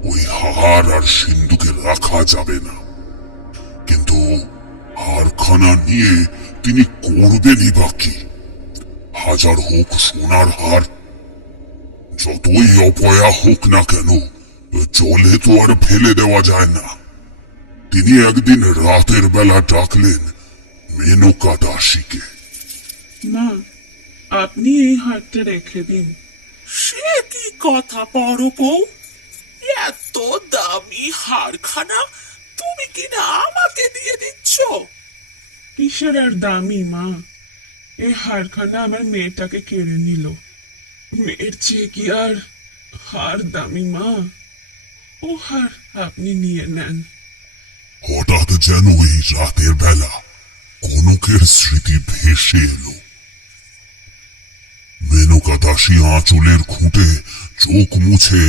ওই হার আর সিন্ধুকে রাখা যাবে না, কিন্তু হারখানা নিয়ে তিনি করবেনই বাকি। হাজার হোক সোনার হার, যতই অপয়া হোক না কেন, জলে তো আর ফেলে দেওয়া যায় না। তিনি একদিন রাতের বেলা ডাকলেন মেনকা দাসীকে। মা, আপনি এই হারটা রেখে দিন। সে কি কথা বড় বউ? এত দামি হারখানা তুমি কিনা আমাকে দিয়ে দিচ্ছ? কিসের আর দামি মা? এই হারখানা আমার মেয়েটাকে কেড়ে নিল। মেয়ের চেয়ে কি আর হার দামি মা? ও হার আপনি নিয়ে নেন। হঠাৎ যেন এই রাতের বেলা কনকের স্মৃতি ভেসে এলো। মেনকা দাসী আঁচলের খুঁটে চোখ মুছে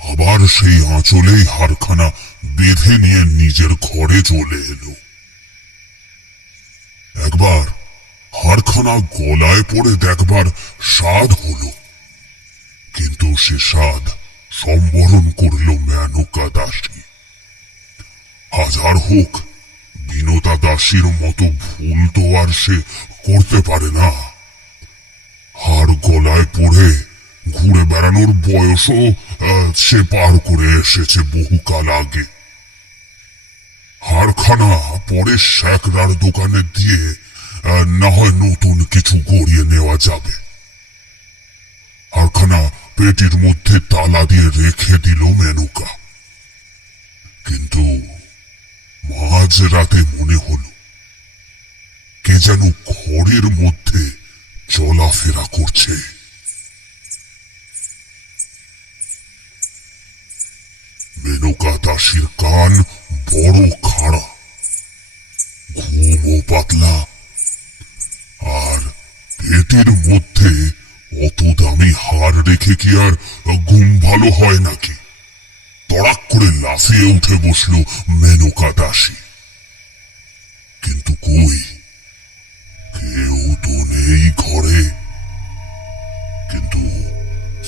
আবার সেই আঁচলেই হারখানা বেঁধে নিয়ে নিজের ঘরে চলে এলো। একবার হারখানা গলায় পড়ে দেখবার স্বাদ হলো, কিন্তু সে স্বাদ সম্বরণ করল মেনকা দাসী। হাজার হোক, বিনতা দাসীর মতো ভুল তো আর সে করতে পারে না। হাড় গলায় পড়ে ঘুরে বেড়ানোর বয়সও সে পার করে এসেছে বহুকাল আগে। হাড়খানা পরে শ্যাকরার দোকানে দিয়ে না হয় নতুন কিছু গড়িয়ে নেওয়া যাবে। হাড়খানা পেটির মধ্যে তালা দিয়ে রেখে দিল মেনকা। কিন্তু মাঝ রাতে মনে হল কে যেন ঘরের মধ্যে চলাফেরা করছে। মেনকা দাসীর কান বড় খাড়া, ঘুমও পাতলা, আর পেটের মধ্যে অত দামি হার রেখে কি আর ঘুম ভালো হয় নাকি? তড়াক করে লাফিয়ে উঠে বসল মেনকা দাসী। কিন্তু কই, কেউ তো নেই ঘরে। কিন্তু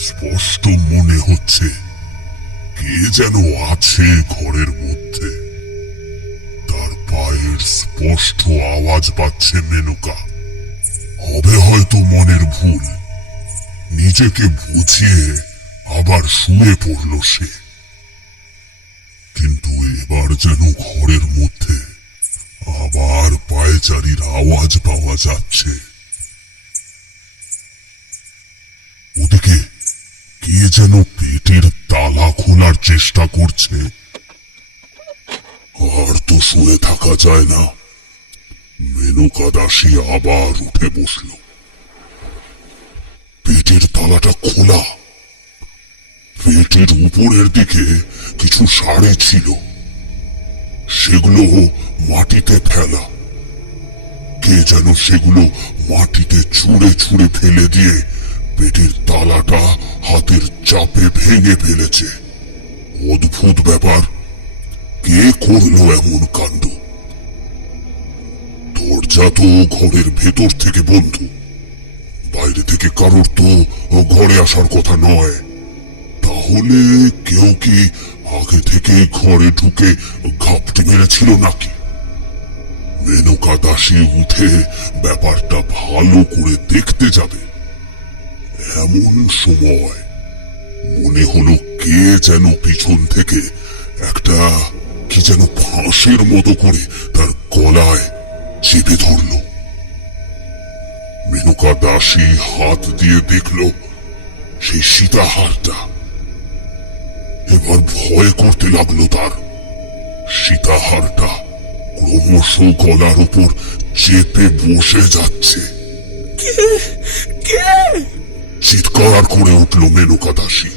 স্পষ্ট মনে হচ্ছে কে যেন আছে ঘরের মধ্যে। তার পায়ের স্পষ্ট আওয়াজ পাচ্ছে মেনকা। হবে হয়তো মনের ভুল। নিজেকে বুঝিয়ে আবার শুয়ে পড়ল সে। কিন্তু এবার যেন ঘরের মধ্যে আবার পায়চারির আওয়াজ পাওয়া যাচ্ছে। ওদিকে কে যেন পেটের তালা খোলার চেষ্টা করছে। আর তো শুয়ে থাকা যায় না। মেনকা দাসী আবার উঠে বসল। পেটের তালাটা খোলা। পেটের উপরের দিকে কিছু শাড়ি ছিল, সেগুলো মাটিতে ফেলা। কে যেন সেগুলো মাটিতে ছুঁড়ে ছুঁড়ে ফেলে দিয়ে পেটের তালাটা হাতের চাপে ভেঙে ফেলেছে। অদ্ভুত ব্যাপার, কে করলো এমন কাণ্ড? দরজা তো ঘরের ভেতর থেকে বন্ধ, বাইরে থেকে কারোর তো ঘরে আসার কথা নয়। তাহলে কেউ কি আগে থেকে ঘরে ঢুকে ঘাপটি মেরেছিল নাকি? মেনকা দাসী উঠে ব্যাপারটা ভালো করে দেখতে যাবে। এমন সময় মনে হলো কে যেন পিছন থেকে একটা কি যেন ফাঁসের মতো করে তার গলায় চেপে ধরল। মেনকা দাসী হাত দিয়ে দেখল সেই সীতাহারটা। এবার ভয় করতে লাগলো তার। সীতাহারটা ক্রমশ গলার উপর চেপে বসে যাচ্ছে। কে? চিৎকার করে উঠল মেনকা দাসী।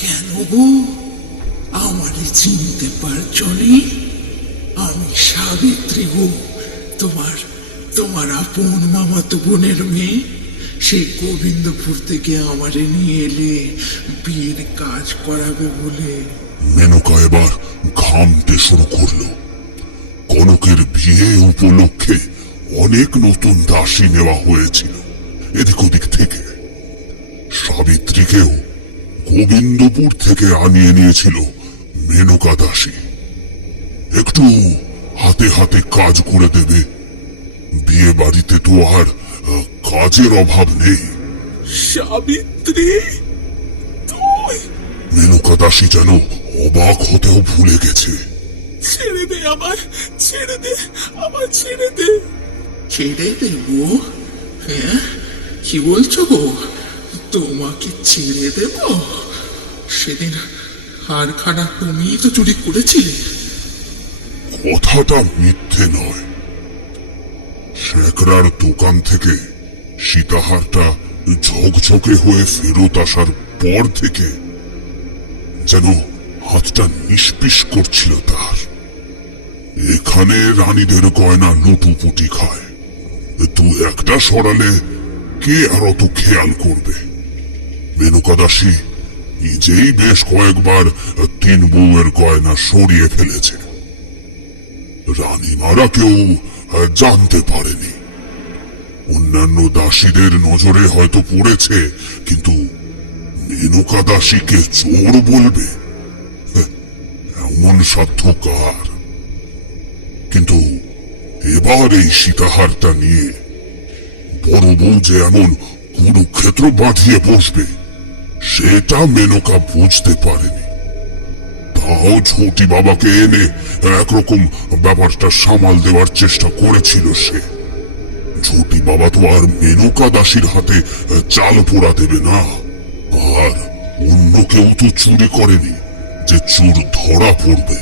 কেন গো, আমারে চিনতে পারছো নি? আমি সাবিত্রী গো, তোমার আপন মামাতো বোনের মেয়ে। সেই গোবিন্দপুর থেকে আমারে নিয়ে এলে বিয়ের কাজ করাবে বলে। মেনকা এবার ঘামতে শুরু করলো। কনকের বিয়ে উপলক্ষে অনেক নতুন দাসী নেওয়া হয়েছিল এদিক ওদিক থেকে। সাবিত্রীকেও গোবিন্দপুর থেকে আনিয়ে নিয়েছিল মেনকা দাসী। একটু হাতে হাতে কাজ করে দেবে। বিয়ে বাড়িতে তো আর কাজের অভাব নেই। সাবিত্রী, তুই? মেনকা দাসী যেন অবাক হতেও ভুলে গেছে। ছেড়ে দে আমার, ছেড়ে দে, আমার ছেড়ে দে। ছেড়ে দেবো? হ্যাঁ, কি বলছো গো? তোমাকে ছেড়ে দেব? সেদিন হারখানা তুমিই তো চুরি করেছিলে। কথাটা মিথ্যে নয়। শেখরার দোকান থেকে সীতাহারটা ঝকঝকে হয়ে ফেরত আসার পর থেকে যেন হাতটা নিষ্পিস করছিল তার। এখানে রানীদের গয়না লুটুপুটি খায়। তুই একটা সরালে কে আর অত খেয়াল করবে? মেনকা দাসী নিজেই বেশ কয়েকবার 3 বউয়ের গয়না সরিয়ে ফেলেছে। রানীমারা কেউ জানতে পারেনি। অন্যান্য দাসীদের নজরে হয়তো পড়েছে, কিন্তু মেনকা দাসীকে চোর বলবে? এমন সাধ্য কার? কিন্তু এবার এই সীতাহারটা নিয়ে বড় বউ যে এমন কুরুক্ষেত্র বাঁধিয়ে বসবে সেটা মেনকা বুঝতে পারেনি। তাও ঝুটি বাবাকে এনে একরকম ব্যাপারটা সামাল দেওয়ার চেষ্টা করেছিল সে। ঝুটি বাবা তো আর মেনকা দাসীর হাতে চাল পোড়া দেবে না। আর অন্য কেউ তো চুরি করেনি যে চোর ধরা পড়বে।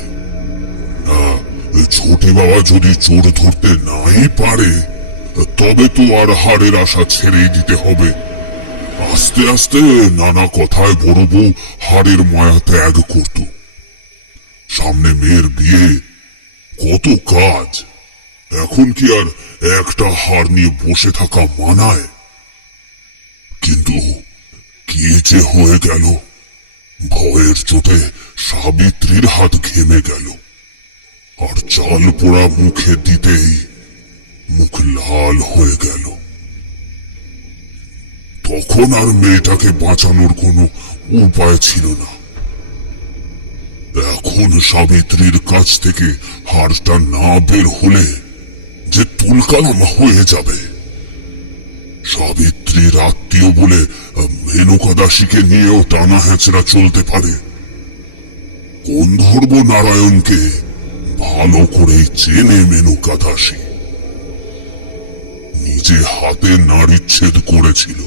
ঝুটি বাবা যদি চোর ধরতে নাই পারে তবে তো আর হারের আশা ছেড়েই দিতে হবে। আস্তে আস্তে নানা কথায় বড় বউ হারের মায়া ত্যাগ করত। সামনে মেয়ের বিয়ে, কত কাজ। এখন কি আর একটা হার নিয়ে বসে থাকা মানায়? কিন্তু কি যে হয়ে গেল! ভয়ের চোটে সাবিত্রীর হাত ঘেমে গেল, আর চাল পোড়া মুখে দিতেই মুখ লাল হয়ে গেল। তখন আর মেয়েটাকে বাঁচানোর কোনো উপায় ছিল না। এখন সাবিত্রীর কাছ থেকে হারটা না বের হলে যে তুলকালাম হয়ে যাবে। সাবিত্রীর আত্মীয় বলে মেনকা দাসীকে নিয়েও টানা হ্যাচড়া চলতে পারে। গন্ধর্ব নারায়ণকে ভালো করেই চেনে মেনকা দাসী। নিজে হাতে নারীচ্ছেদ করেছিল।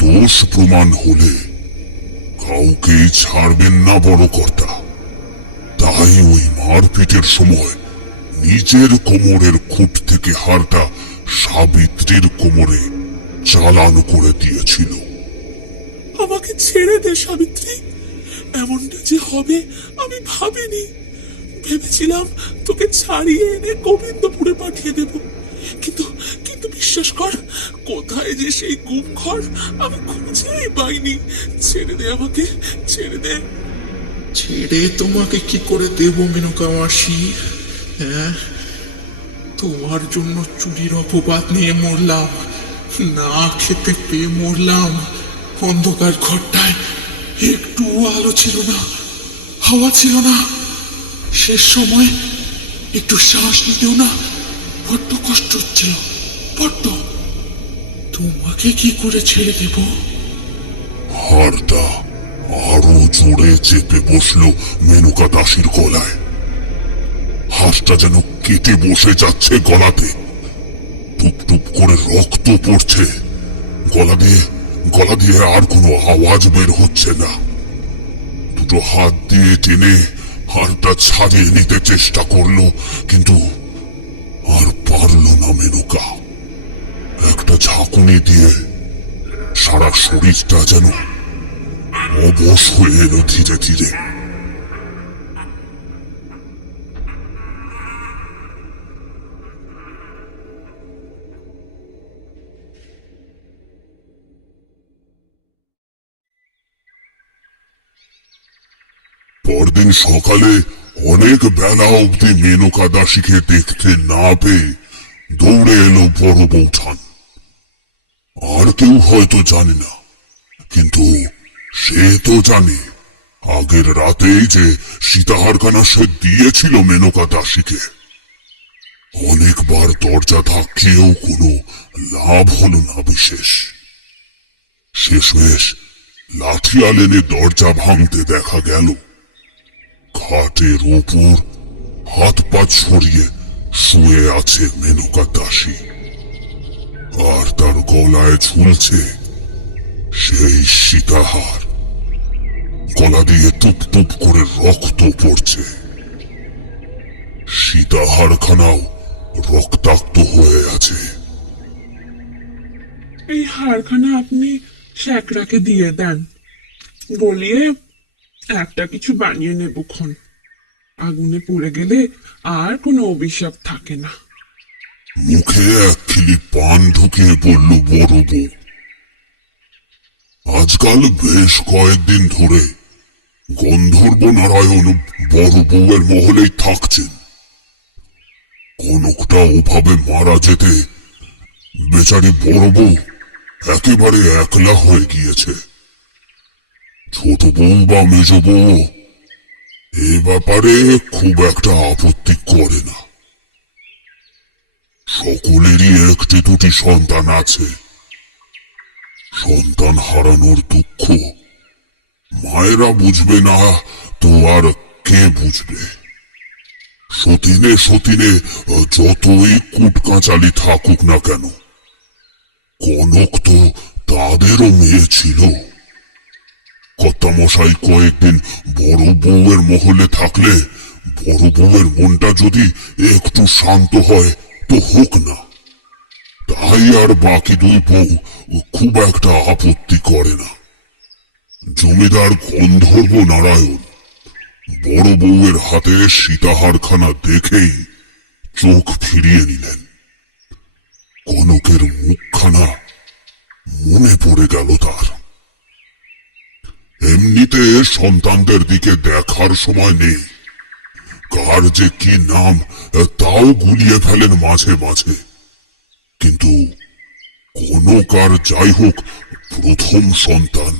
দোষ প্রমাণ হলে কাউকেই ছাড়বেন না বড় কর্তা। তাই ওই মারপিটের সময় নিজের কোমরের খুঁট থেকে হারটা সাবিত্রীর কোমরে চালান করে দিয়েছিল। আমাকে ছেড়ে দে সাবিত্রী, এমনটা যে হবে আমি ভাবিনি। ভেবেছিলাম তোকে ছাড়িয়ে এনে গোবিন্দপুরে পাঠিয়ে দেব, কিন্তু কিন্তু বিশ্বাস কর, কোথায় যে সেই গুম ঘর আমি খুঁজেই পাইনি। ছেড়ে দে আমাকে, ছেড়ে দে। ছেড়ে তোমাকে কি করে দেব মেনকা মাসি? হ্যাঁ, তোমার জন্য চুরির অপবাদ নিয়ে মরলাম, না খেতে পেয়ে মরলাম। অন্ধকার ঘরটায় একটু আলো ছিল না, হাওয়া ছিল না। শেষ সময় একটু শ্বাস নিতেও না বড্ড কষ্ট হচ্ছিল, বড্ড। তোমাকে কি করে ছেড়ে দেব? হারটা আরো জোরে চেপে বসলো মেনকা দাসীর গলায়। হাঁসটা যেন কেটে বসে যাচ্ছে গলাতে। টুপ টুপ করে রক্ত পড়ছে। গলা দিয়ে আর কোনো আওয়াজ বের হচ্ছে না। দুটো হাত দিয়ে টেনে হাড়টা ছাড়িয়ে নিতে চেষ্টা করলো, কিন্তু আর পারল না মেনকা। একটা ঝাঁকুনি দিয়ে সারা শরীরটা যেন অবশ হয়ে এলো ধীরে ধীরে। পরদিন সকালে অনেক বেলা অবধি মেনকা দাসীকে দেখতে না পেয়ে দৌড়ে এলো বড় বৌঠান। আর কেউ হয়তো জানে না, কিন্তু সে তো জানে আগের রাতেই যে সীতাহারখানা সে দিয়েছিল মেনকা দাসীকে। অনেকবার দরজা ধাক্কিয়েও কোনো লাভ হলো না বিশেষ। শেষমেশ লাঠিয়াল এনে দরজা ভাঙতে দেখা গেল খাটের ওপর হাত পা ছড়িয়ে শুয়ে আছে মেনকা দাসী, আর তার গলায় ঝুলছে সেই সীতাহার। গলা দিয়ে টুপ টুপ করে রক্ত পড়ছে। সীতাহারখানাও রক্তাক্ত হয়ে আছে। এই হারখানা আপনি শ্যাকরাকে দিয়ে দেন, গলিয়ে একটা কিছু বানিয়ে নেবক্ষণ। আগুনে পুড়ে গেলে আর কোনো অভিশাপ থাকে না। মুখে এক খিলি পান ঢুকিয়ে বলল বড় বউ। আজকাল বেশ কয়েকদিন ধরে গন্ধর্ব নারায়ণ বড় বউয়ের মহলেই থাকছেন। কনকটা ওভাবে মারা যেতে বেচারি বড় বউ একেবারে একলা হয়ে গিয়েছে। ছোট বউ বা মেজ বউ এ ব্যাপারে খুব একটা আপত্তি করে না। সকলেরই একটি দুটি সন্তান আছে। সন্তান হারানোর দুঃখ মায়েরা বুঝবে না তো আর কে বুঝবে? সতীনে সতীনে যতই কুটকাচালি থাকুক না কেন, কনক তো তাদেরও মেয়ে ছিল। কর্তামশাই কয়েকদিন বড় বউয়ের মহলে থাকলে বড় বউয়ের মনটা যদি একটু শান্ত হয় তো হোক না, তাই আর বাকি দুই বউ খুব একটা আপত্তি করে না। জমিদার গন্ধর্ব নারায়ণ বড় বউয়ের হাতে সীতাহারখানা দেখেই চোখ ফিরিয়ে নিলেন। কনকের মুখখানা মনে পড়ে গেল তার। এমনিতে সন্তানদের দিকে দেখার সময় নেই, কার যে কি নাম তাও গুলিয়ে ফেলেন মাঝে মাঝে। কিন্তু কনক আর যাই হোক প্রথম সন্তান,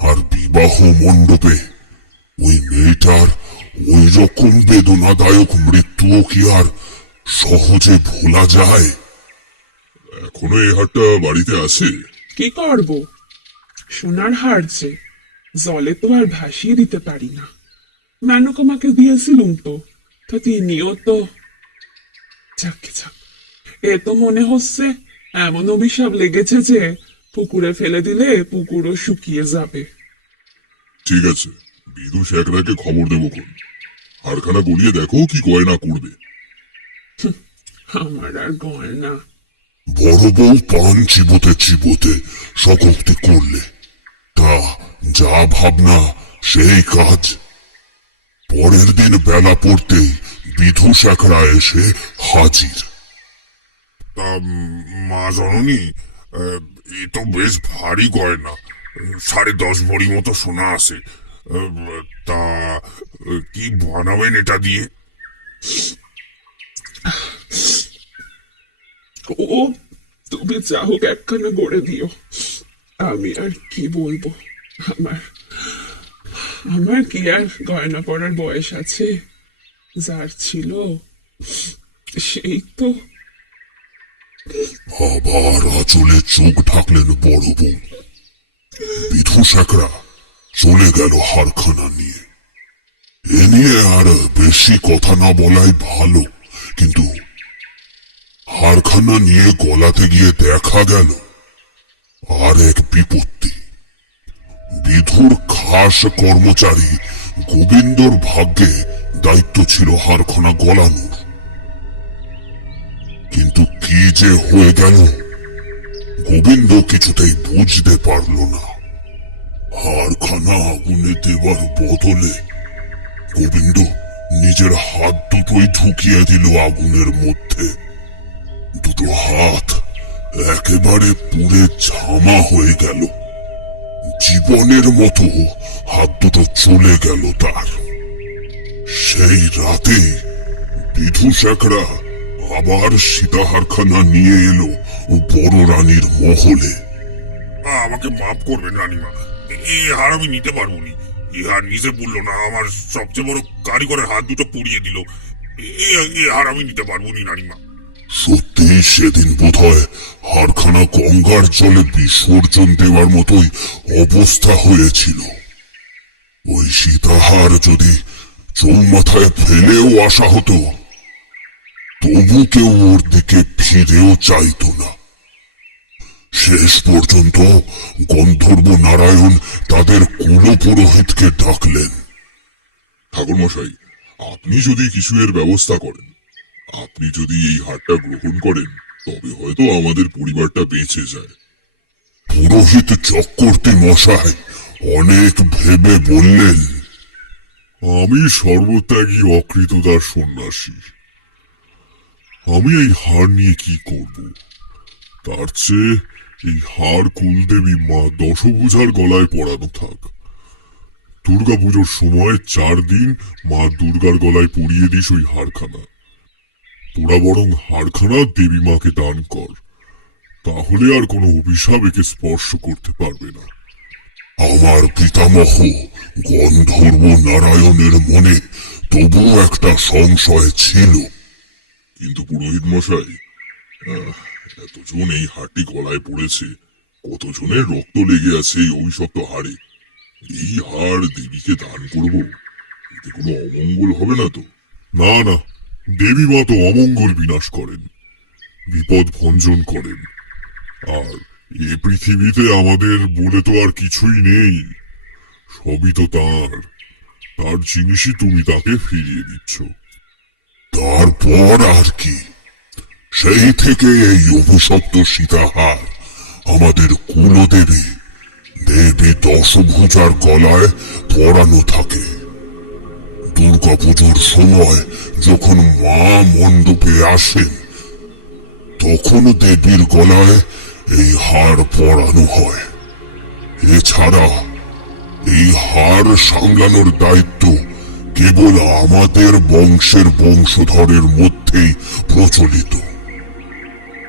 আর বিবাহ মণ্ডপে ওই মেয়েটার ওই রকম বেদনাদায়ক মৃত্যুও কি আর সহজে ভোলা যায়? এখনো এই হাটটা বাড়িতে আছে? কি করব, সোনার হার যে জলে তো আর ভাসিয়ে দিতে পারি না। নানক আমাকে দিয়েছিলুম তো, তা তিনিও তো। যাকে যাক, এ তো মনে হচ্ছে এমন অভিশাপ লেগেছে যে পুকুরে ফেলে দিলে পুকুরও শুকিয়ে যাবে। ঠিক আছে, বিদু শেখরাকে খবর দেবো কোন। হারখানা গলিয়ে দেখো কি গয়না করবে। আমার আর গয়না। বড় বউ পান চিবোতে চিবোতে সকোক্তি করলে, তা যা ভাবনা সেই কাজ। পরের দিন বেলা পড়তেই বিধু শেখরা এসে হাজির। তা মা জননী, এ তো বেশ ভারী গয়না, 10.5 ভরি মতো সোনা আছে। তা কি বানাবেন এটা দিয়ে? ও তুমি যা হোক একখানা গড়ে দিও। আমি আর কি বলবো, আমার আমার কি আর গয়না পরার বয়স আছে? যার ছিল সেই তো। আবার আঁচলে চোখ ঢাকলেন বড় বউ। বিধু শেখরা চলে গেল হারখানা নিয়ে। এ নিয়ে আর বেশি কথা না বলাই ভালো। কিন্তু হারখানা নিয়ে গলাতে গিয়ে দেখা গেল আর এক বিপত্তি। বিধুর খাস কর্মচারী গোবিন্দর ভাগ্যে দায়িত্ব ছিল হারখানা গলানোর। কিন্তু কি যে হয়ে গেল গোবিন্দ কিছুতেই বুঝতে পারল না। হারখানা আগুনে দেওয়ার বদলে গোবিন্দ নিজের হাত দুটোই ঢুকিয়ে দিল আগুনের মধ্যে। দুটো হাত একেবারে পুড়ে ঝামা হয়ে গেল। জীবনের মতো হাত দুটো চলে গেল তার। সেই রাতে বিধু শেখরা আবার সীতাহারখানা নিয়ে এলো বড় রানীর মহলে। আমাকে মাফ করবেন রানীমা, এই হার আমি নিতে পারবো নি। এই হার নিজে পুড়লো না, আমার সবচেয়ে বড় কারিগরের হাত দুটো পুড়িয়ে দিল। এই হার আমি নিতে পারবো নি রানীমা। সত্যি সেদিন বোধহয় হারখানা গঙ্গার জলে বিসর্জন দেওয়ার মতোই অবস্থা হয়েছিল। ওই সীতাহার যদি চৌমাথায় ফেলেও আসা হতো তবু কেউ ওর দিকে ফিরেও চাইতো না। শেষ পর্যন্ত গন্ধর্ব নারায়ণ তাদের কুলপুরোহিতকে ডাকলেন। ঠাকুরমশাই, আপনি যদি কিছু এর ব্যবস্থা করেন, আপনি যদি এই হারটা গ্রহণ করেন, তবে হয়তো আমাদের পরিবারটা বেঁচে যায়। পুরোহিত চক্রবর্তী মশাই অনেক ভেবে বললেন, আমি সর্বত্যাগী অকৃতদার সন্ন্যাসী। আমি এই হার নিয়ে কি করব? তার চেয়ে এই হার কুলদেবী মা দশভুজার গলায় পরানো থাক। দুর্গাপুজোর সময় 4 দিন মা দুর্গার গলায় পরিয়ে দিস ওই হারখানা। তোরা বরং হারখানা দেবী মাকে দান কর, তাহলে আর কোনো অভিশাপ একে স্পর্শ করতে পারবে না। আমার পিতামহ গন্ধর্ব নারায়ণের মনে তবুও একটা সংশয় ছিল। কিন্তু পুরোহিত মশাই, এতজন এই হারটি গলায় পড়েছে, কতজনের রক্ত লেগে আছে এই অভিশপ্ত হারে। এই হার দেবীকে দান করব, এতে কোনো অমঙ্গল হবে না তো? না না, দেবী মা তো অমঙ্গল বিনাশ করেন, বিপদ ভঞ্জন করেন। আর এ পৃথিবীতে আমাদের বলে তো আর কিছুই নেই, সবই তো তার জিনিসই তুমি তাকে ফিরিয়ে দিচ্ছ। তারপর আর কি? সেই থেকে এই অভিশপ্ত সীতাহার আমাদের কুলদেবী দেবী দশভুজার গলায় পরানো থাকে। দুর্গাপুজোর সময় যখন মা মণ্ডপে আসেন, তখন দেবীর গলায় এই হার পরানো হয়। এছাড়া এই হার সামলানোর দায়িত্ব কেবল আমাদের বংশের বংশধরের মধ্যেই প্রচলিত।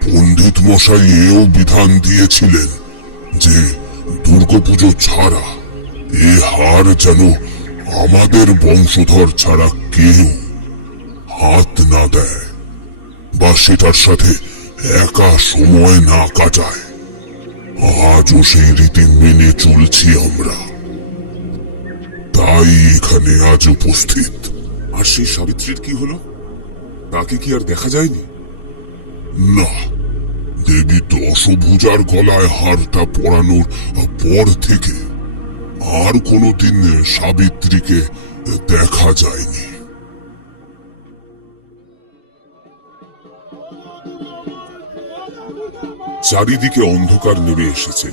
পণ্ডিত মশাই এও বিধান দিয়েছিলেন যে দুর্গাপুজো ছাড়া এ হার যেন আমাদের বংশধর ছাড়া কেউ হাত না দেয় বা সেটার সাথে একা সময় না কাটায়। আজও সেই রীতি মেনে চলছি আমরা, তাই এখানে আজ উপস্থিত। আর সেই সাবিত্রীর কি হলো? তাকে কি আর দেখা যায়নি? না, দেবী দশভুজার গলায় হারটা পরানোর পর থেকে আর কোনোদিন সাবিত্রীকে দেখা যায়নি। চারিদিকে অন্ধকার নেমে এসেছে।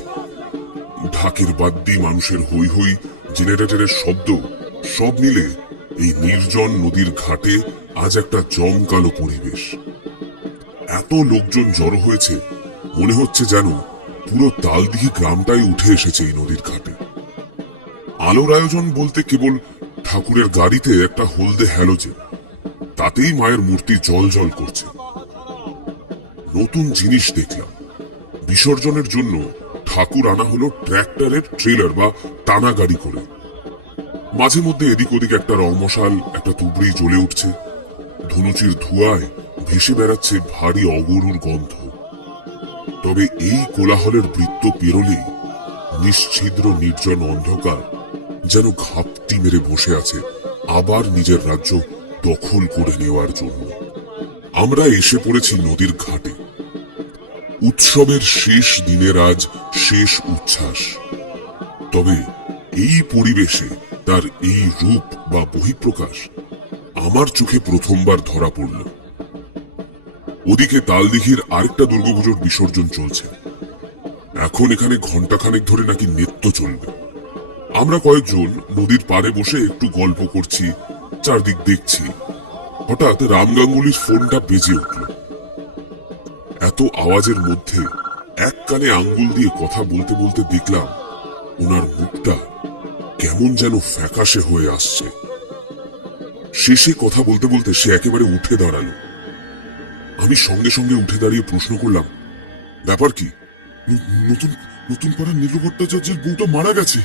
ঢাকের বাদ্যি, মানুষের হৈ হৈ, জেনারেটরের শব্দ সব মিলে এই নির্জন নদীর ঘাটে আজ একটা জমকালো পরিবেশ। এত লোকজন জড়ো হয়েছে, মনে হচ্ছে যেন পুরো তালদিঘি গ্রামটাই উঠে এসেছে এই নদীর ঘাটে। আলোর আয়োজন বলতে কেবল ঠাকুরের গাড়িতে একটা হলদে হ্যালোজেন, তাতেই মায়ের মূর্তি জল জল করছে। নতুন জিনিস দেখলাম, বিসর্জনের জন্য ঠাকুর আনা হলো ট্র্যাক্টরের ট্রেলার বা টানা গাড়ি করে। মাঝে মধ্যে এদিক ওদিক একটা রংমশাল, একটা তুবড়ি জ্বলে উঠছে। ধুনুচির ধোঁয়ায় ভেসে বেড়াচ্ছে ভারী অগরুর গন্ধ। তবে এই কোলাহলের বৃত্ত পেরোলেই নিশ্ছিদ্র নির্জন অন্ধকার যেন ঘাপটি মেরে বসে আছে আবার নিজের রাজ্য দখল করে নেওয়ার জন্য। আমরা এসে পড়েছি নদীর ঘাটে। উৎসবের শেষ দিনের আজ শেষ উচ্ছ্বাস। তবে এই পরিবেশে তার এই রূপ বা বহিঃপ্রকাশ আমার চোখে প্রথমবার ধরা পড়ল। ওদিকে তালদিঘির আরেকটা দুর্গাপুজোর বিসর্জন চলছে। এখন এখানে ঘন্টাখানেক ধরে নাকি নৃত্য চলবে। আমরা কয়েকজন নদীর পাড়ে বসে একটু গল্প করছি, চারদিক দেখছি। হঠাৎ রাম গাঙ্গুলির ফোনটা বেজে উঠল। এত আওয়াজের মধ্যে এক কানে আঙ্গুল দিয়ে কথা বলতে বলতে দেখলাম ওনার মুখটা কেমন যেন ফ্যাকাশে হয়ে আসছে। শেষে কথা বলতে বলতে সে একেবারে উঠে দাঁড়ালো। আমি সঙ্গে সঙ্গে উঠে দাঁড়িয়ে প্রশ্ন করলাম, ব্যাপার কি? নতুন নতুন পাড়ার নীলু ভট্টাচার্যের বউটা মারা গেছে।